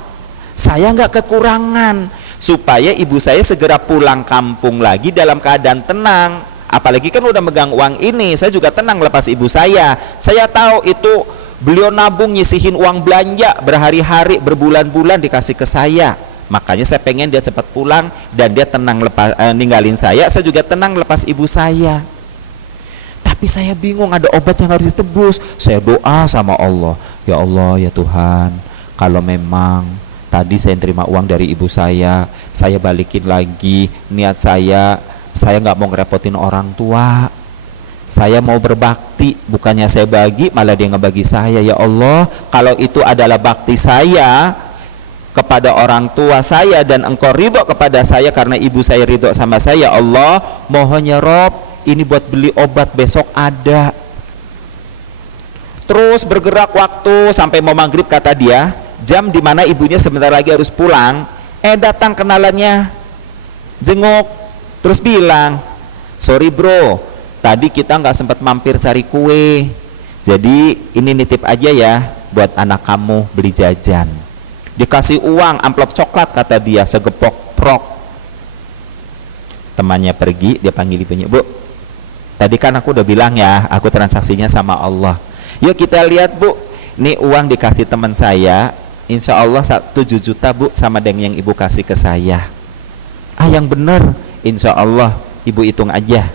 saya nggak kekurangan, supaya ibu saya segera pulang kampung lagi dalam keadaan tenang. Apalagi kan udah megang uang ini, saya juga tenang lepas ibu saya. Saya tahu itu beliau nabung nyisihin uang belanja berhari-hari, berbulan-bulan dikasih ke saya. Makanya saya pengen dia cepat pulang dan dia tenang ninggalin saya juga tenang lepas ibu saya. Tapi saya bingung, ada obat yang harus ditebus. Saya doa sama Allah, ya Allah, ya Tuhan, kalau memang tadi saya terima uang dari ibu saya balikin lagi. Niat saya nggak mau ngerepotin orang tua, saya mau berbakti, bukannya saya bagi malah dia ngebagi saya. Ya Allah, kalau itu adalah bakti saya kepada orang tua saya dan engkau ridho kepada saya karena ibu saya ridho sama saya, ya Allah, mohon ya Rob, ini buat beli obat besok ada. Terus bergerak waktu sampai mau maghrib, kata dia, jam dimana ibunya sebentar lagi harus pulang. Datang kenalannya, jenguk, terus bilang, sorry bro, tadi kita nggak sempat mampir cari kue, jadi ini nitip aja ya buat anak kamu beli jajan. Dikasih uang amplop coklat, kata dia, segepok prok. Temannya pergi, dia panggil ibunya, bu, tadi kan aku udah bilang ya, aku transaksinya sama Allah. Yuk kita lihat bu, ini uang dikasih teman saya, insya Allah 7 juta bu, sama dengan yang ibu kasih ke saya. Yang bener, insya Allah ibu hitung aja.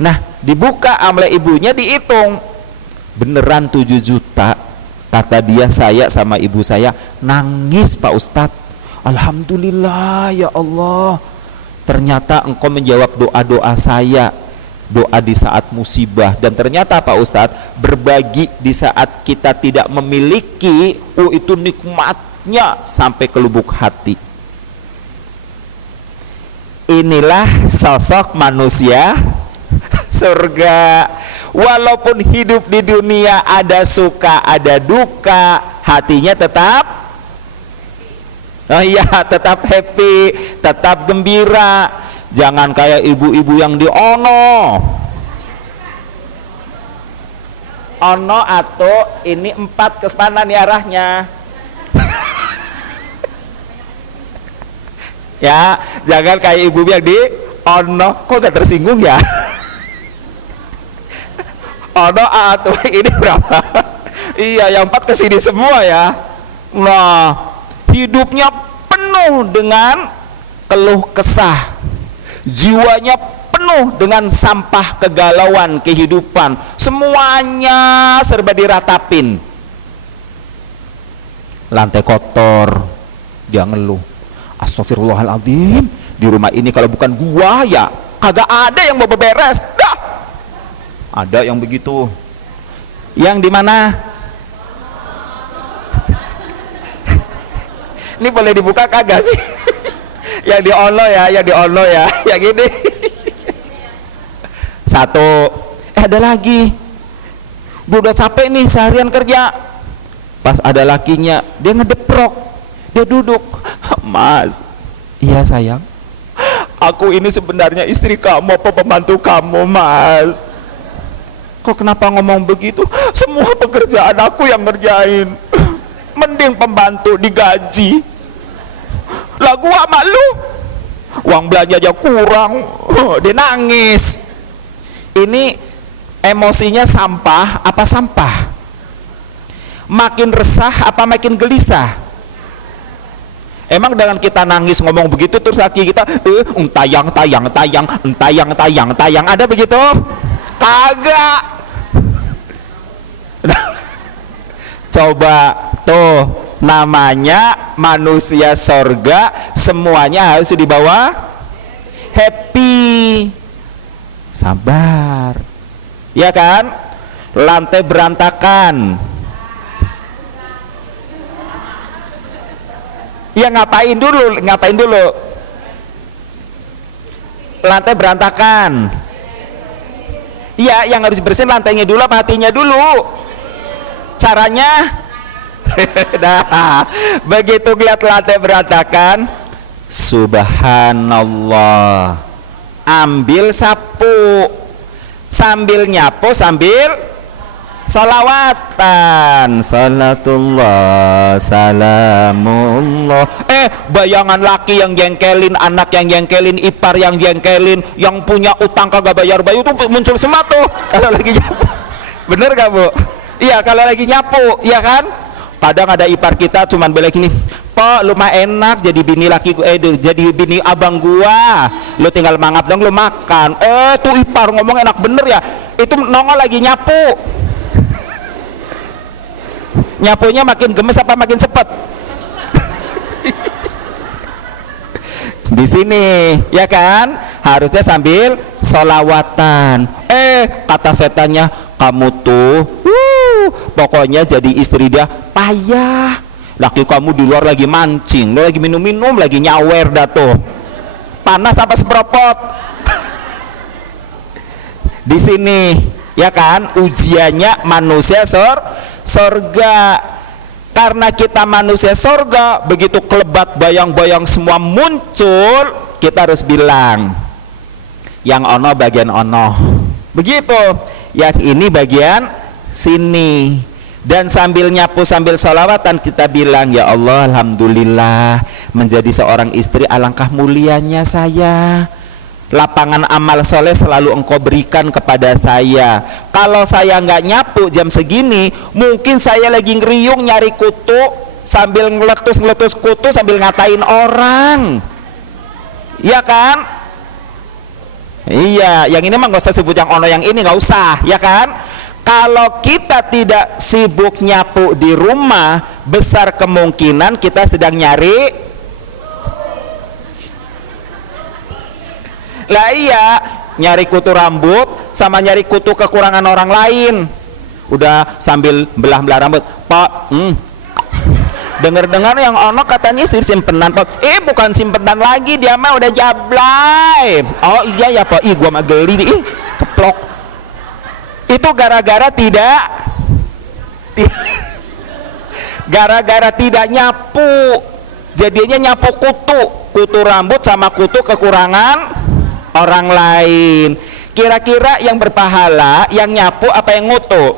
Nah, dibuka oleh ibunya, dihitung, beneran 7 juta. Kata dia, saya sama ibu saya nangis Pak Ustadz. Alhamdulillah ya Allah, ternyata engkau menjawab doa-doa saya, doa di saat musibah. Dan ternyata Pak Ustadz, berbagi di saat kita tidak memiliki, itu nikmatnya sampai ke lubuk hati. Inilah sosok manusia surga. Walaupun hidup di dunia ada suka ada duka, hatinya tetap tetap happy, tetap gembira. Jangan kayak ibu-ibu yang di ono atau ini 4 ke sana nih arahnya. Ya, jangan kayak ibu yang di ono. Kok gak tersinggung ya? Ono atau ini berapa? Iya, yang 4 kesini semua ya. Nah, hidupnya penuh dengan keluh kesah, jiwanya penuh dengan sampah kegalauan kehidupan, semuanya serba diratapin. Lantai kotor, dia ngeluh, astagfirullahaladzim, di rumah ini kalau bukan gua ya kagak ada yang mau beberes. Dah, ada yang begitu. Yang di mana? Ini boleh dibuka kagak sih? Yang di ono ya, yang di ono ya, yang gini. Satu, ada lagi. Gue udah capek nih seharian kerja. Pas ada lakinya, dia ngedeprok, dia duduk. Mas, iya sayang, aku ini sebenarnya istri kamu apa pembantu kamu, Mas? Kok kenapa ngomong begitu? Semua pekerjaan aku yang ngerjain. Mending pembantu digaji. Lah gua malu, uang belanja aja kurang. Dia nangis. Ini emosinya sampah apa sampah? Makin resah apa makin gelisah? Emang dengan kita nangis ngomong begitu terus laki kita tayang ada begitu? Kagak. Coba tuh, namanya manusia sorga, semuanya harus dibawa happy, sabar, ya kan? Lantai berantakan, ya ngapain dulu? Lantai berantakan, ya yang harus bersihin lantainya dulu apa hatinya dulu? Caranya nah, begitu lihat lantai berantakan, subhanallah, ambil sapu, sambil nyapu sambil salawatan, salatullah salamullah. Bayangan laki yang jengkelin, anak yang jengkelin, ipar yang jengkelin, yang punya utang kagak bayar tuh muncul semua tuh kalau lagi nyapu. Bener gak bu? Iya, kalau lagi nyapu, iya kan? Kadang ada ipar kita cuman bela gini, "Pak, lu mah enak jadi bini laki jadi bini abang gua. Lu tinggal mangap dong, lu makan." Tuh ipar ngomong enak bener ya. Itu nongol lagi nyapu. Nyapunya makin gemes apa makin cepet? Di sini, ya kan? Harusnya sambil solawatan. Kata setannya, kamu tuh pokoknya jadi istri dia payah. Laki kamu di luar lagi mancing, lo lagi minum-minum, lagi nyawer dah tuh, panas apa seperopot. Di sini Ya kan? Ujiannya manusia sorga. Karena kita manusia sorga, begitu kelebat bayang-bayang semua muncul, kita harus bilang, yang ono bagian ono. Begitu. Yang ini bagian sini. Dan sambil nyapu sambil sholawatan kita bilang, ya Allah, alhamdulillah menjadi seorang istri alangkah mulianya saya. Lapangan amal soleh selalu engkau berikan kepada saya. Kalau saya nggak nyapu jam segini, mungkin saya lagi ngeriung nyari kutu sambil ngeletus kutu sambil ngatain orang. Iya kan? Iya, yang ini mah nggak usah sebut yang ono yang ini, nggak usah, ya kan? Kalau kita tidak sibuk nyapu di rumah, besar kemungkinan kita sedang nyari. Lah iya, nyari kutu rambut sama nyari kutu kekurangan orang lain. Udah sambil belah-belah rambut, Pak, dengar-dengar yang ono katanya simpenan, Pak. Bukan simpenan lagi, dia mah udah jablay. Oh iya ya Pak, gua mah geli nih, keplok. Itu gara-gara gara-gara tidak nyapu, jadinya nyapu kutu rambut sama kutu kekurangan orang lain. Kira-kira yang berpahala yang nyapu apa yang ngutu?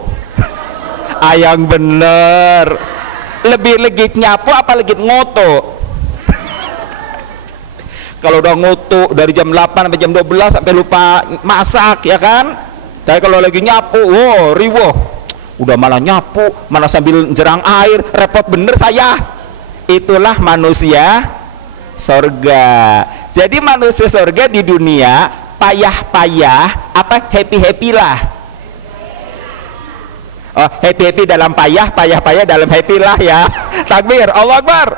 Yang bener, lebih legit nyapu apa legit ngutu? Kalau udah ngutu dari jam 8 sampai jam 12 sampai lupa masak, ya kan? Tapi kalau lagi nyapu, riwuh, udah malah nyapu, malah sambil jerang air, repot bener saya. Itulah manusia sorga. Jadi manusia sorga di dunia payah-payah apa happy-happy lah. Oh, happy-happy dalam payah-payah dalam happy lah ya. Takbir, Allahu Akbar.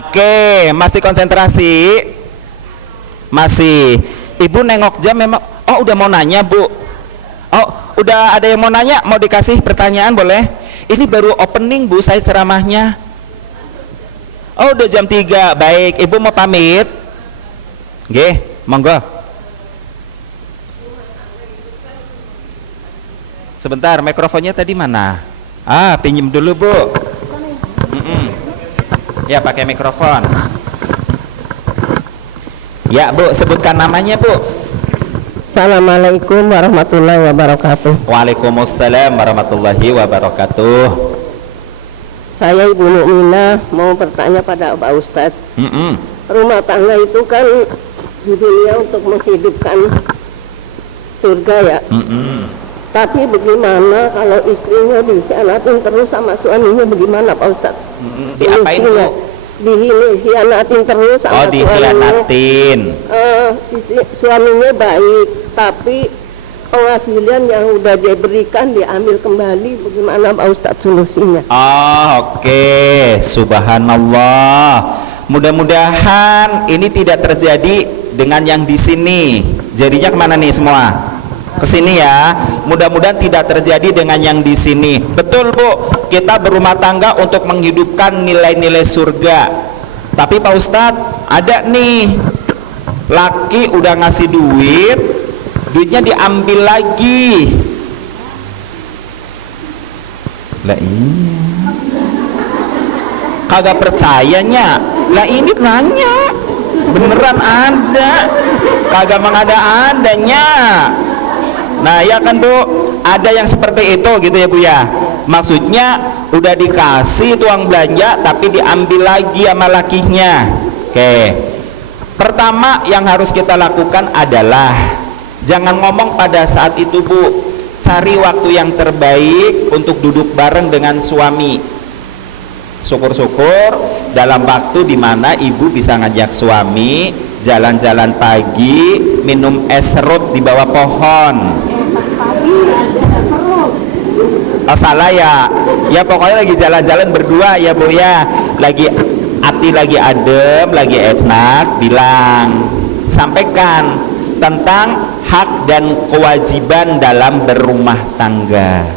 Oke, masih konsentrasi. Masih. Ibu nengok jam memang. Oh, udah mau nanya, Bu. Oh, udah ada yang mau nanya, mau dikasih pertanyaan boleh? Ini baru opening, Bu, saya ceramahnya. Oh, udah jam 3. Baik, Ibu mau pamit? Nggih, monggo. Sebentar, mikrofonnya tadi mana? Pinjem dulu, Bu. Ya, pakai mikrofon. Ya, Bu, sebutkan namanya, Bu. Assalamualaikum warahmatullahi wabarakatuh. Waalaikumsalam warahmatullahi wabarakatuh. Saya Ibu Mukminah mau bertanya pada Pak Ustadz. Rumah tangga itu kan di dunia untuk menghidupkan surga ya. Tapi bagaimana kalau istrinya dikhianatin terus sama suaminya, bagaimana Pak Ustadz? Diapain tuh? Dikhianatin terus sama dikhianatin. Suaminya baik, tapi penghasilan yang udah dia berikan diambil kembali, bagaimana Pak Ustadz solusinya? Oke. Subhanallah. Mudah-mudahan ini tidak terjadi dengan yang di sini. Jadinya kemana nih semua? Ke sini ya. Mudah-mudahan tidak terjadi dengan yang di sini. Betul, Bu. Kita berumah tangga untuk menghidupkan nilai-nilai surga. Tapi Pak Ustadz, ada nih laki udah ngasih duit, duitnya diambil lagi. Lah iya, kagak percayanya. Lah ini nanya, beneran ada, kagak mengada-adanya. Nah ya kan Bu, ada yang seperti itu gitu ya Bu ya. Maksudnya udah dikasih uang belanja tapi diambil lagi sama lakinya. Oke. Pertama yang harus kita lakukan adalah jangan ngomong pada saat itu Bu. Cari waktu yang terbaik untuk duduk bareng dengan suami. Syukur-syukur dalam waktu dimana ibu bisa ngajak suami jalan-jalan pagi, minum es serut di bawah pohon. Oh salah ya, ya pokoknya lagi jalan-jalan berdua ya Bu ya, lagi hati lagi adem, lagi enak, bilang, sampaikan tentang hak dan kewajiban dalam berumah tangga.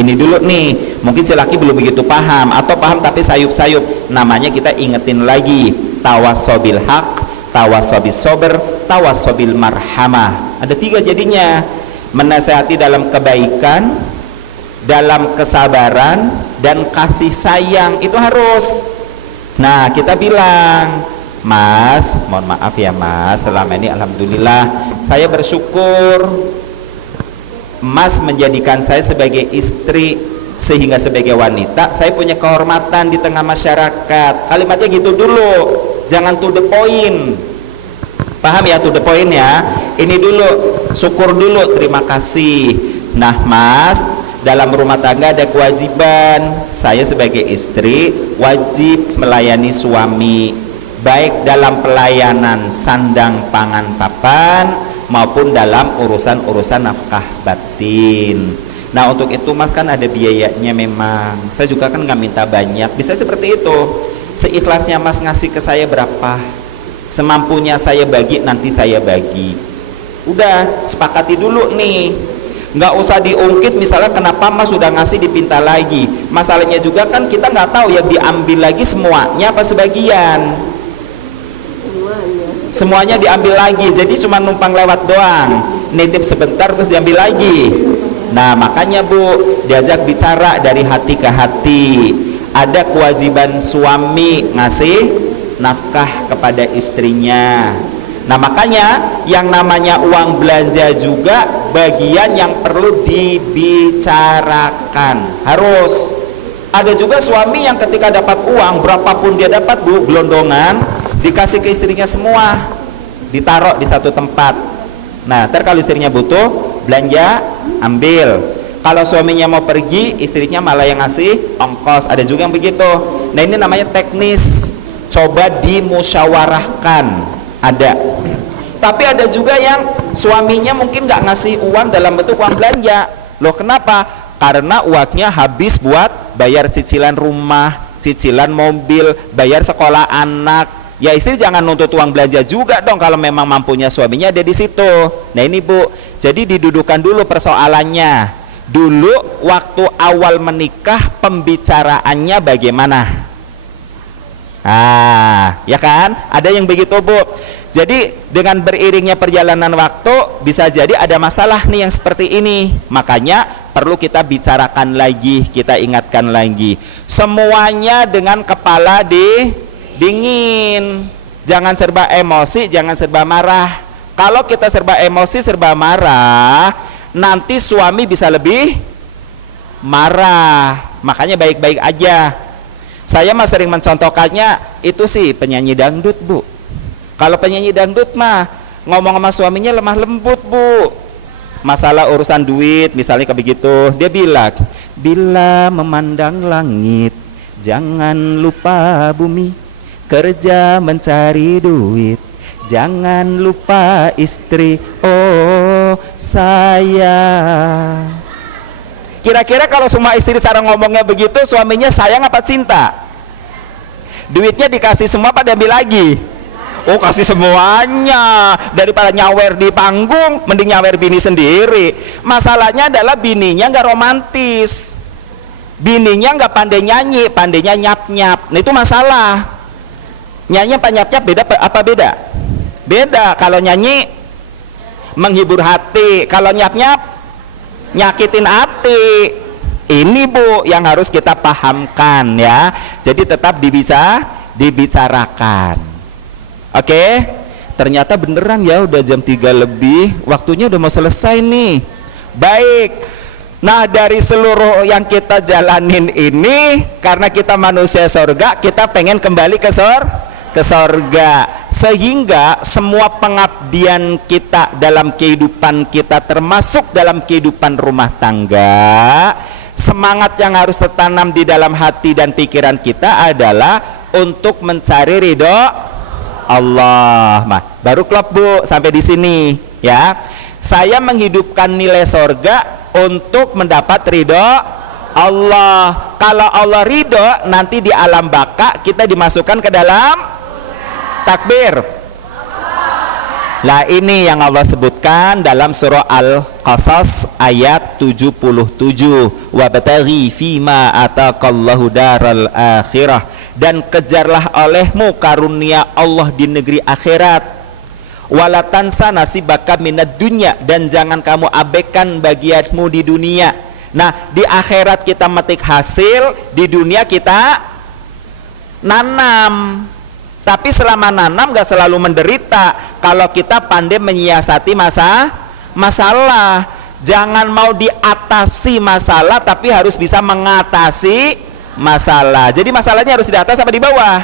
Ini dulu nih, mungkin si laki belum begitu paham atau paham tapi sayup-sayup. Namanya kita ingetin lagi, tawasobil haq, tawasobil sober, tawasobil marhamah. Ada 3 jadinya. menasehati dalam kebaikan, dalam kesabaran dan kasih sayang, itu harus. Nah, kita bilang, Mas, mohon maaf ya Mas, selama ini alhamdulillah saya bersyukur Mas menjadikan saya sebagai istri, sehingga sebagai wanita saya punya kehormatan di tengah masyarakat. Kalimatnya gitu dulu, jangan to the point. Paham ya, to the point ya. Ini dulu, syukur dulu, terima kasih. Nah Mas, dalam rumah tangga ada kewajiban. Saya sebagai istri wajib melayani suami, baik dalam pelayanan sandang pangan papan maupun dalam urusan-urusan nafkah batin. Nah untuk itu Mas kan ada biayanya memang. Saya juga kan nggak minta banyak, bisa seperti itu. Seikhlasnya Mas ngasih ke saya berapa, semampunya saya bagi, nanti saya bagi. Udah sepakati dulu nih, nggak usah diungkit misalnya kenapa Mas sudah ngasih dipinta lagi. Masalahnya juga kan kita nggak tahu ya, diambil lagi semuanya apa sebagian. Semuanya diambil lagi, jadi cuma numpang lewat doang, nitip sebentar terus diambil lagi. Nah makanya Bu, diajak bicara dari hati ke hati. Ada kewajiban suami ngasih nafkah kepada istrinya. Nah makanya yang namanya uang belanja juga bagian yang perlu dibicarakan. Harus. Ada juga suami yang ketika dapat uang, berapapun dia dapat Bu, gelondongan, dikasih ke istrinya semua, ditaruh di satu tempat. Nah ntar kalau istrinya butuh belanja, ambil. Kalau suaminya mau pergi, istrinya malah yang ngasih ongkos. Ada juga yang begitu. Nah ini namanya teknis, coba dimusyawarahkan. Ada. Tapi ada juga yang suaminya mungkin nggak ngasih uang dalam bentuk uang belanja. Loh kenapa? Karena uangnya habis buat bayar cicilan rumah, cicilan mobil, bayar sekolah anak. Ya istri jangan nuntut uang belanja juga dong kalau memang mampunya suaminya ada di situ. Nah ini Bu, jadi didudukan dulu persoalannya. Dulu waktu awal menikah pembicaraannya bagaimana? Ya kan? Ada yang begitu Bu. Jadi dengan beriringnya perjalanan waktu bisa jadi ada masalah nih yang seperti ini. Makanya perlu kita bicarakan lagi, kita ingatkan lagi. Semuanya dengan kepala dingin. Jangan serba emosi, jangan serba marah. Kalau kita serba emosi, serba marah, nanti suami bisa lebih marah. Makanya baik-baik aja. Saya mah sering mencontohkannya itu sih penyanyi dangdut Bu. Kalau penyanyi dangdut mah ngomong sama suaminya lemah lembut Bu. Masalah urusan duit misalnya kayak begitu, dia bilang, bila memandang langit jangan lupa bumi, kerja mencari duit jangan lupa istri, oh sayang. Kira-kira kalau semua istri cara ngomongnya begitu, suaminya sayang apa cinta? Duitnya dikasih semua apa diambil lagi? Oh kasih semuanya, daripada nyawer di panggung mending nyawer bini sendiri. Masalahnya adalah bininya nggak romantis, bininya nggak pandai nyanyi, pandainya nyap-nyap. Nah itu masalah. Nyanyi apa nyap-nyap beda apa beda? Beda. Kalau nyanyi menghibur hati, kalau nyap-nyap nyakitin hati. Ini Bu yang harus kita pahamkan ya. Jadi tetap dibicarakan. Oke, ternyata beneran ya udah jam 3 lebih, waktunya udah mau selesai nih. Baik. Nah dari seluruh yang kita jalanin ini, karena kita manusia surga, kita pengen kembali ke surga. Sehingga semua pengabdian kita dalam kehidupan kita, termasuk dalam kehidupan rumah tangga, semangat yang harus tertanam di dalam hati dan pikiran kita adalah untuk mencari ridho Allah. Baru klop Bu sampai di sini ya. Saya menghidupkan nilai surga untuk mendapat ridho Allah. Kalau Allah ridho, nanti di alam baka kita dimasukkan ke dalam takbir. Lah ini yang Allah sebutkan dalam surah Al-Qasas ayat 77. Wabtaghi fima ataqallahu daral akhirah, dan kejarlah olehmu karunia Allah di negeri akhirat. wala tansa nasibaka minad dunya, dan jangan kamu abaikan bagianmu di dunia. Nah, di akhirat kita metik hasil, di dunia kita nanam. Tapi selama nanam gak selalu menderita kalau kita pandai menyiasati masalah. Jangan mau diatasi masalah, tapi harus bisa mengatasi masalah. Jadi masalahnya harus di atas apa di bawah?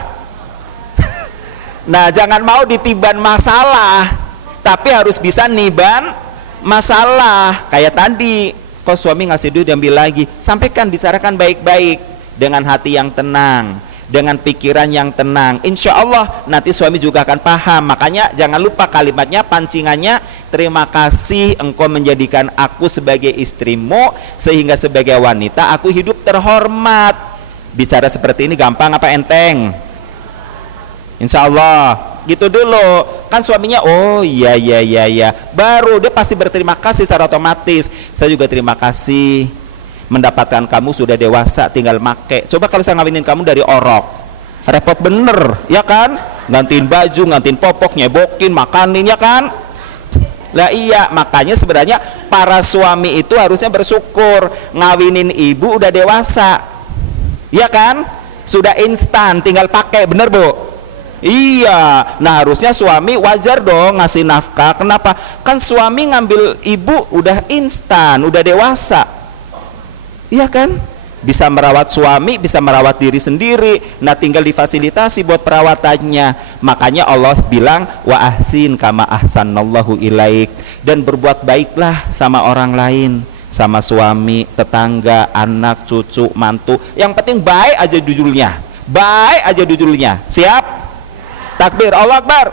Nah, jangan mau ditiban masalah, tapi harus bisa niban masalah. Kayak tadi, kok suami ngasih duit diambil lagi, sampaikan, bicarakan baik-baik dengan hati yang tenang, dengan pikiran yang tenang. Insya Allah nanti suami juga akan paham. Makanya jangan lupa kalimatnya, pancingannya, terima kasih engkau menjadikan aku sebagai istrimu, sehingga sebagai wanita aku hidup terhormat. Bicara seperti ini gampang apa enteng? Insya Allah gitu dulu. Kan suaminya, oh iya, baru dia pasti berterima kasih secara otomatis. Saya juga terima kasih mendapatkan kamu sudah dewasa, tinggal make. Coba kalau saya ngawinin kamu dari orok, repot bener, ya kan? Gantiin baju, gantiin popok, nyebokin, makanin, ya kan? Lah iya, makanya sebenarnya para suami itu harusnya bersyukur ngawinin ibu udah dewasa, ya kan? Sudah instan, tinggal pakai, bener Bu? Iya. Nah, harusnya suami wajar dong ngasih nafkah. Kenapa? Kan suami ngambil ibu udah instan, udah dewasa, iya kan? Bisa merawat suami, bisa merawat diri sendiri. Nah, tinggal difasilitasi buat perawatannya. Makanya Allah bilang, wa ahsin kama ahsanallahu ilaik, dan berbuat baiklah sama orang lain, sama suami, tetangga, anak, cucu, mantu. Yang penting baik aja judulnya, baik aja judulnya. Siap? Takbir, Allah Akbar.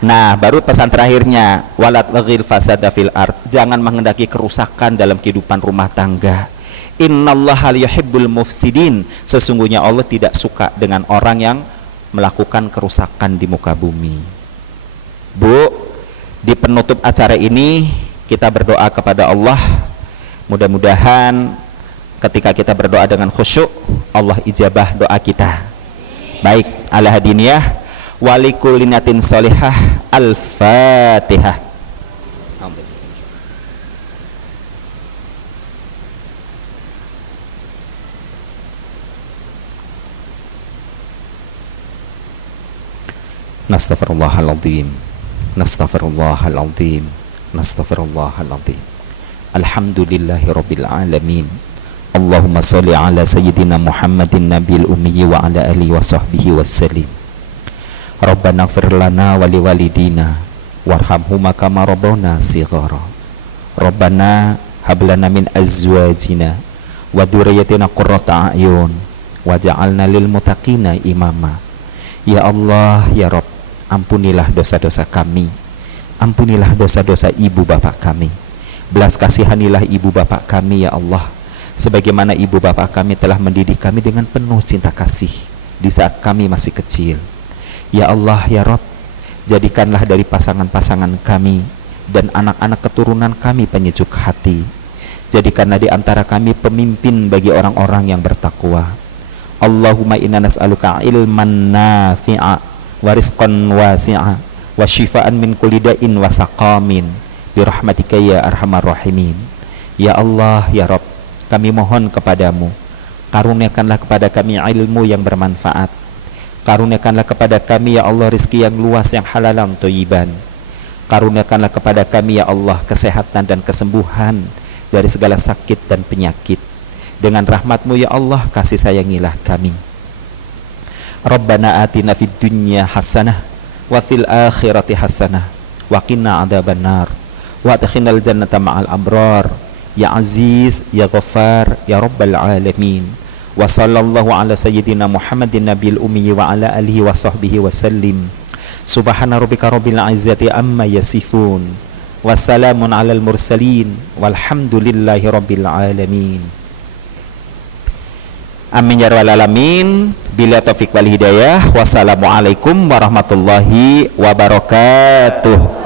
Nah, baru pesan terakhirnya, walat laghil fasada fil ard, jangan menghendaki kerusakan dalam kehidupan rumah tangga. Innallaha yuhibbul mufsidin, sesungguhnya Allah tidak suka dengan orang yang melakukan kerusakan di muka bumi. Bu, di penutup acara ini kita berdoa kepada Allah, mudah-mudahan ketika kita berdoa dengan khusyuk, Allah ijabah doa kita. Baik, ala hadiniyah walikulinatin solihah, al-fatihah. Nastaghfirullahaladzim, nastaghfirullahaladzim, nastaghfirullahaladzim. Alhamdulillahirabbil alamin. Allahumma sholli ala sayyidina Muhammadin nabiyil ummi wa ala alihi wa sahbihi wassalim. Rabbana ighfir lana wa liwalidina warhamhuma kama rabbana shighara. Rabbana hab lana min azwajina wa dzurriyyatina qurrata a'yun waj'alna lil muttaqina imama. Ya Allah, ya Rabb, ampunilah dosa-dosa kami, ampunilah dosa-dosa ibu bapak kami, belas kasihanilah ibu bapak kami ya Allah, sebagaimana ibu bapak kami telah mendidik kami dengan penuh cinta kasih di saat kami masih kecil. Ya Allah, ya Rabb, jadikanlah dari pasangan-pasangan kami dan anak-anak keturunan kami penyejuk hati. Jadikanlah di antara kami pemimpin bagi orang-orang yang bertakwa. Allahumma inna nas'aluka ilman nafi'a wa rizqan wasi'a wa shifaan min kulli da'in wa saqamin bi rahmatika ya arhamar rahimin. Ya Allah, ya Rabb, kami mohon kepadamu, karuniakanlah kepada kami ilmu yang bermanfaat, karuniakanlah kepada kami ya Allah rizki yang luas, yang halalan thayyiban, karuniakanlah kepada kami ya Allah kesehatan dan kesembuhan dari segala sakit dan penyakit. Dengan rahmatmu ya Allah, kasih sayangilah kami. Rabbana atina fid dunya hasanah wa fil akhirati hasanah wa qina adzabannar wa adkhilnal jannata ma'al abrar. Ya Aziz, ya Ghaffar, ya Rabbal Alamin. Wa sallallahu ala sayyidina Muhammadin nabiyil ummi wa ala alihi wa sahbihi wa sallim. Subhana rabbika rabbil izzati amma yasifun. Wassalamun alal mursalin. Walhamdulillahi rabbil alamin. Amin ya rabbal alamin. Bila taufik wal hidayah. Wassalamualaikum warahmatullahi wabarakatuh.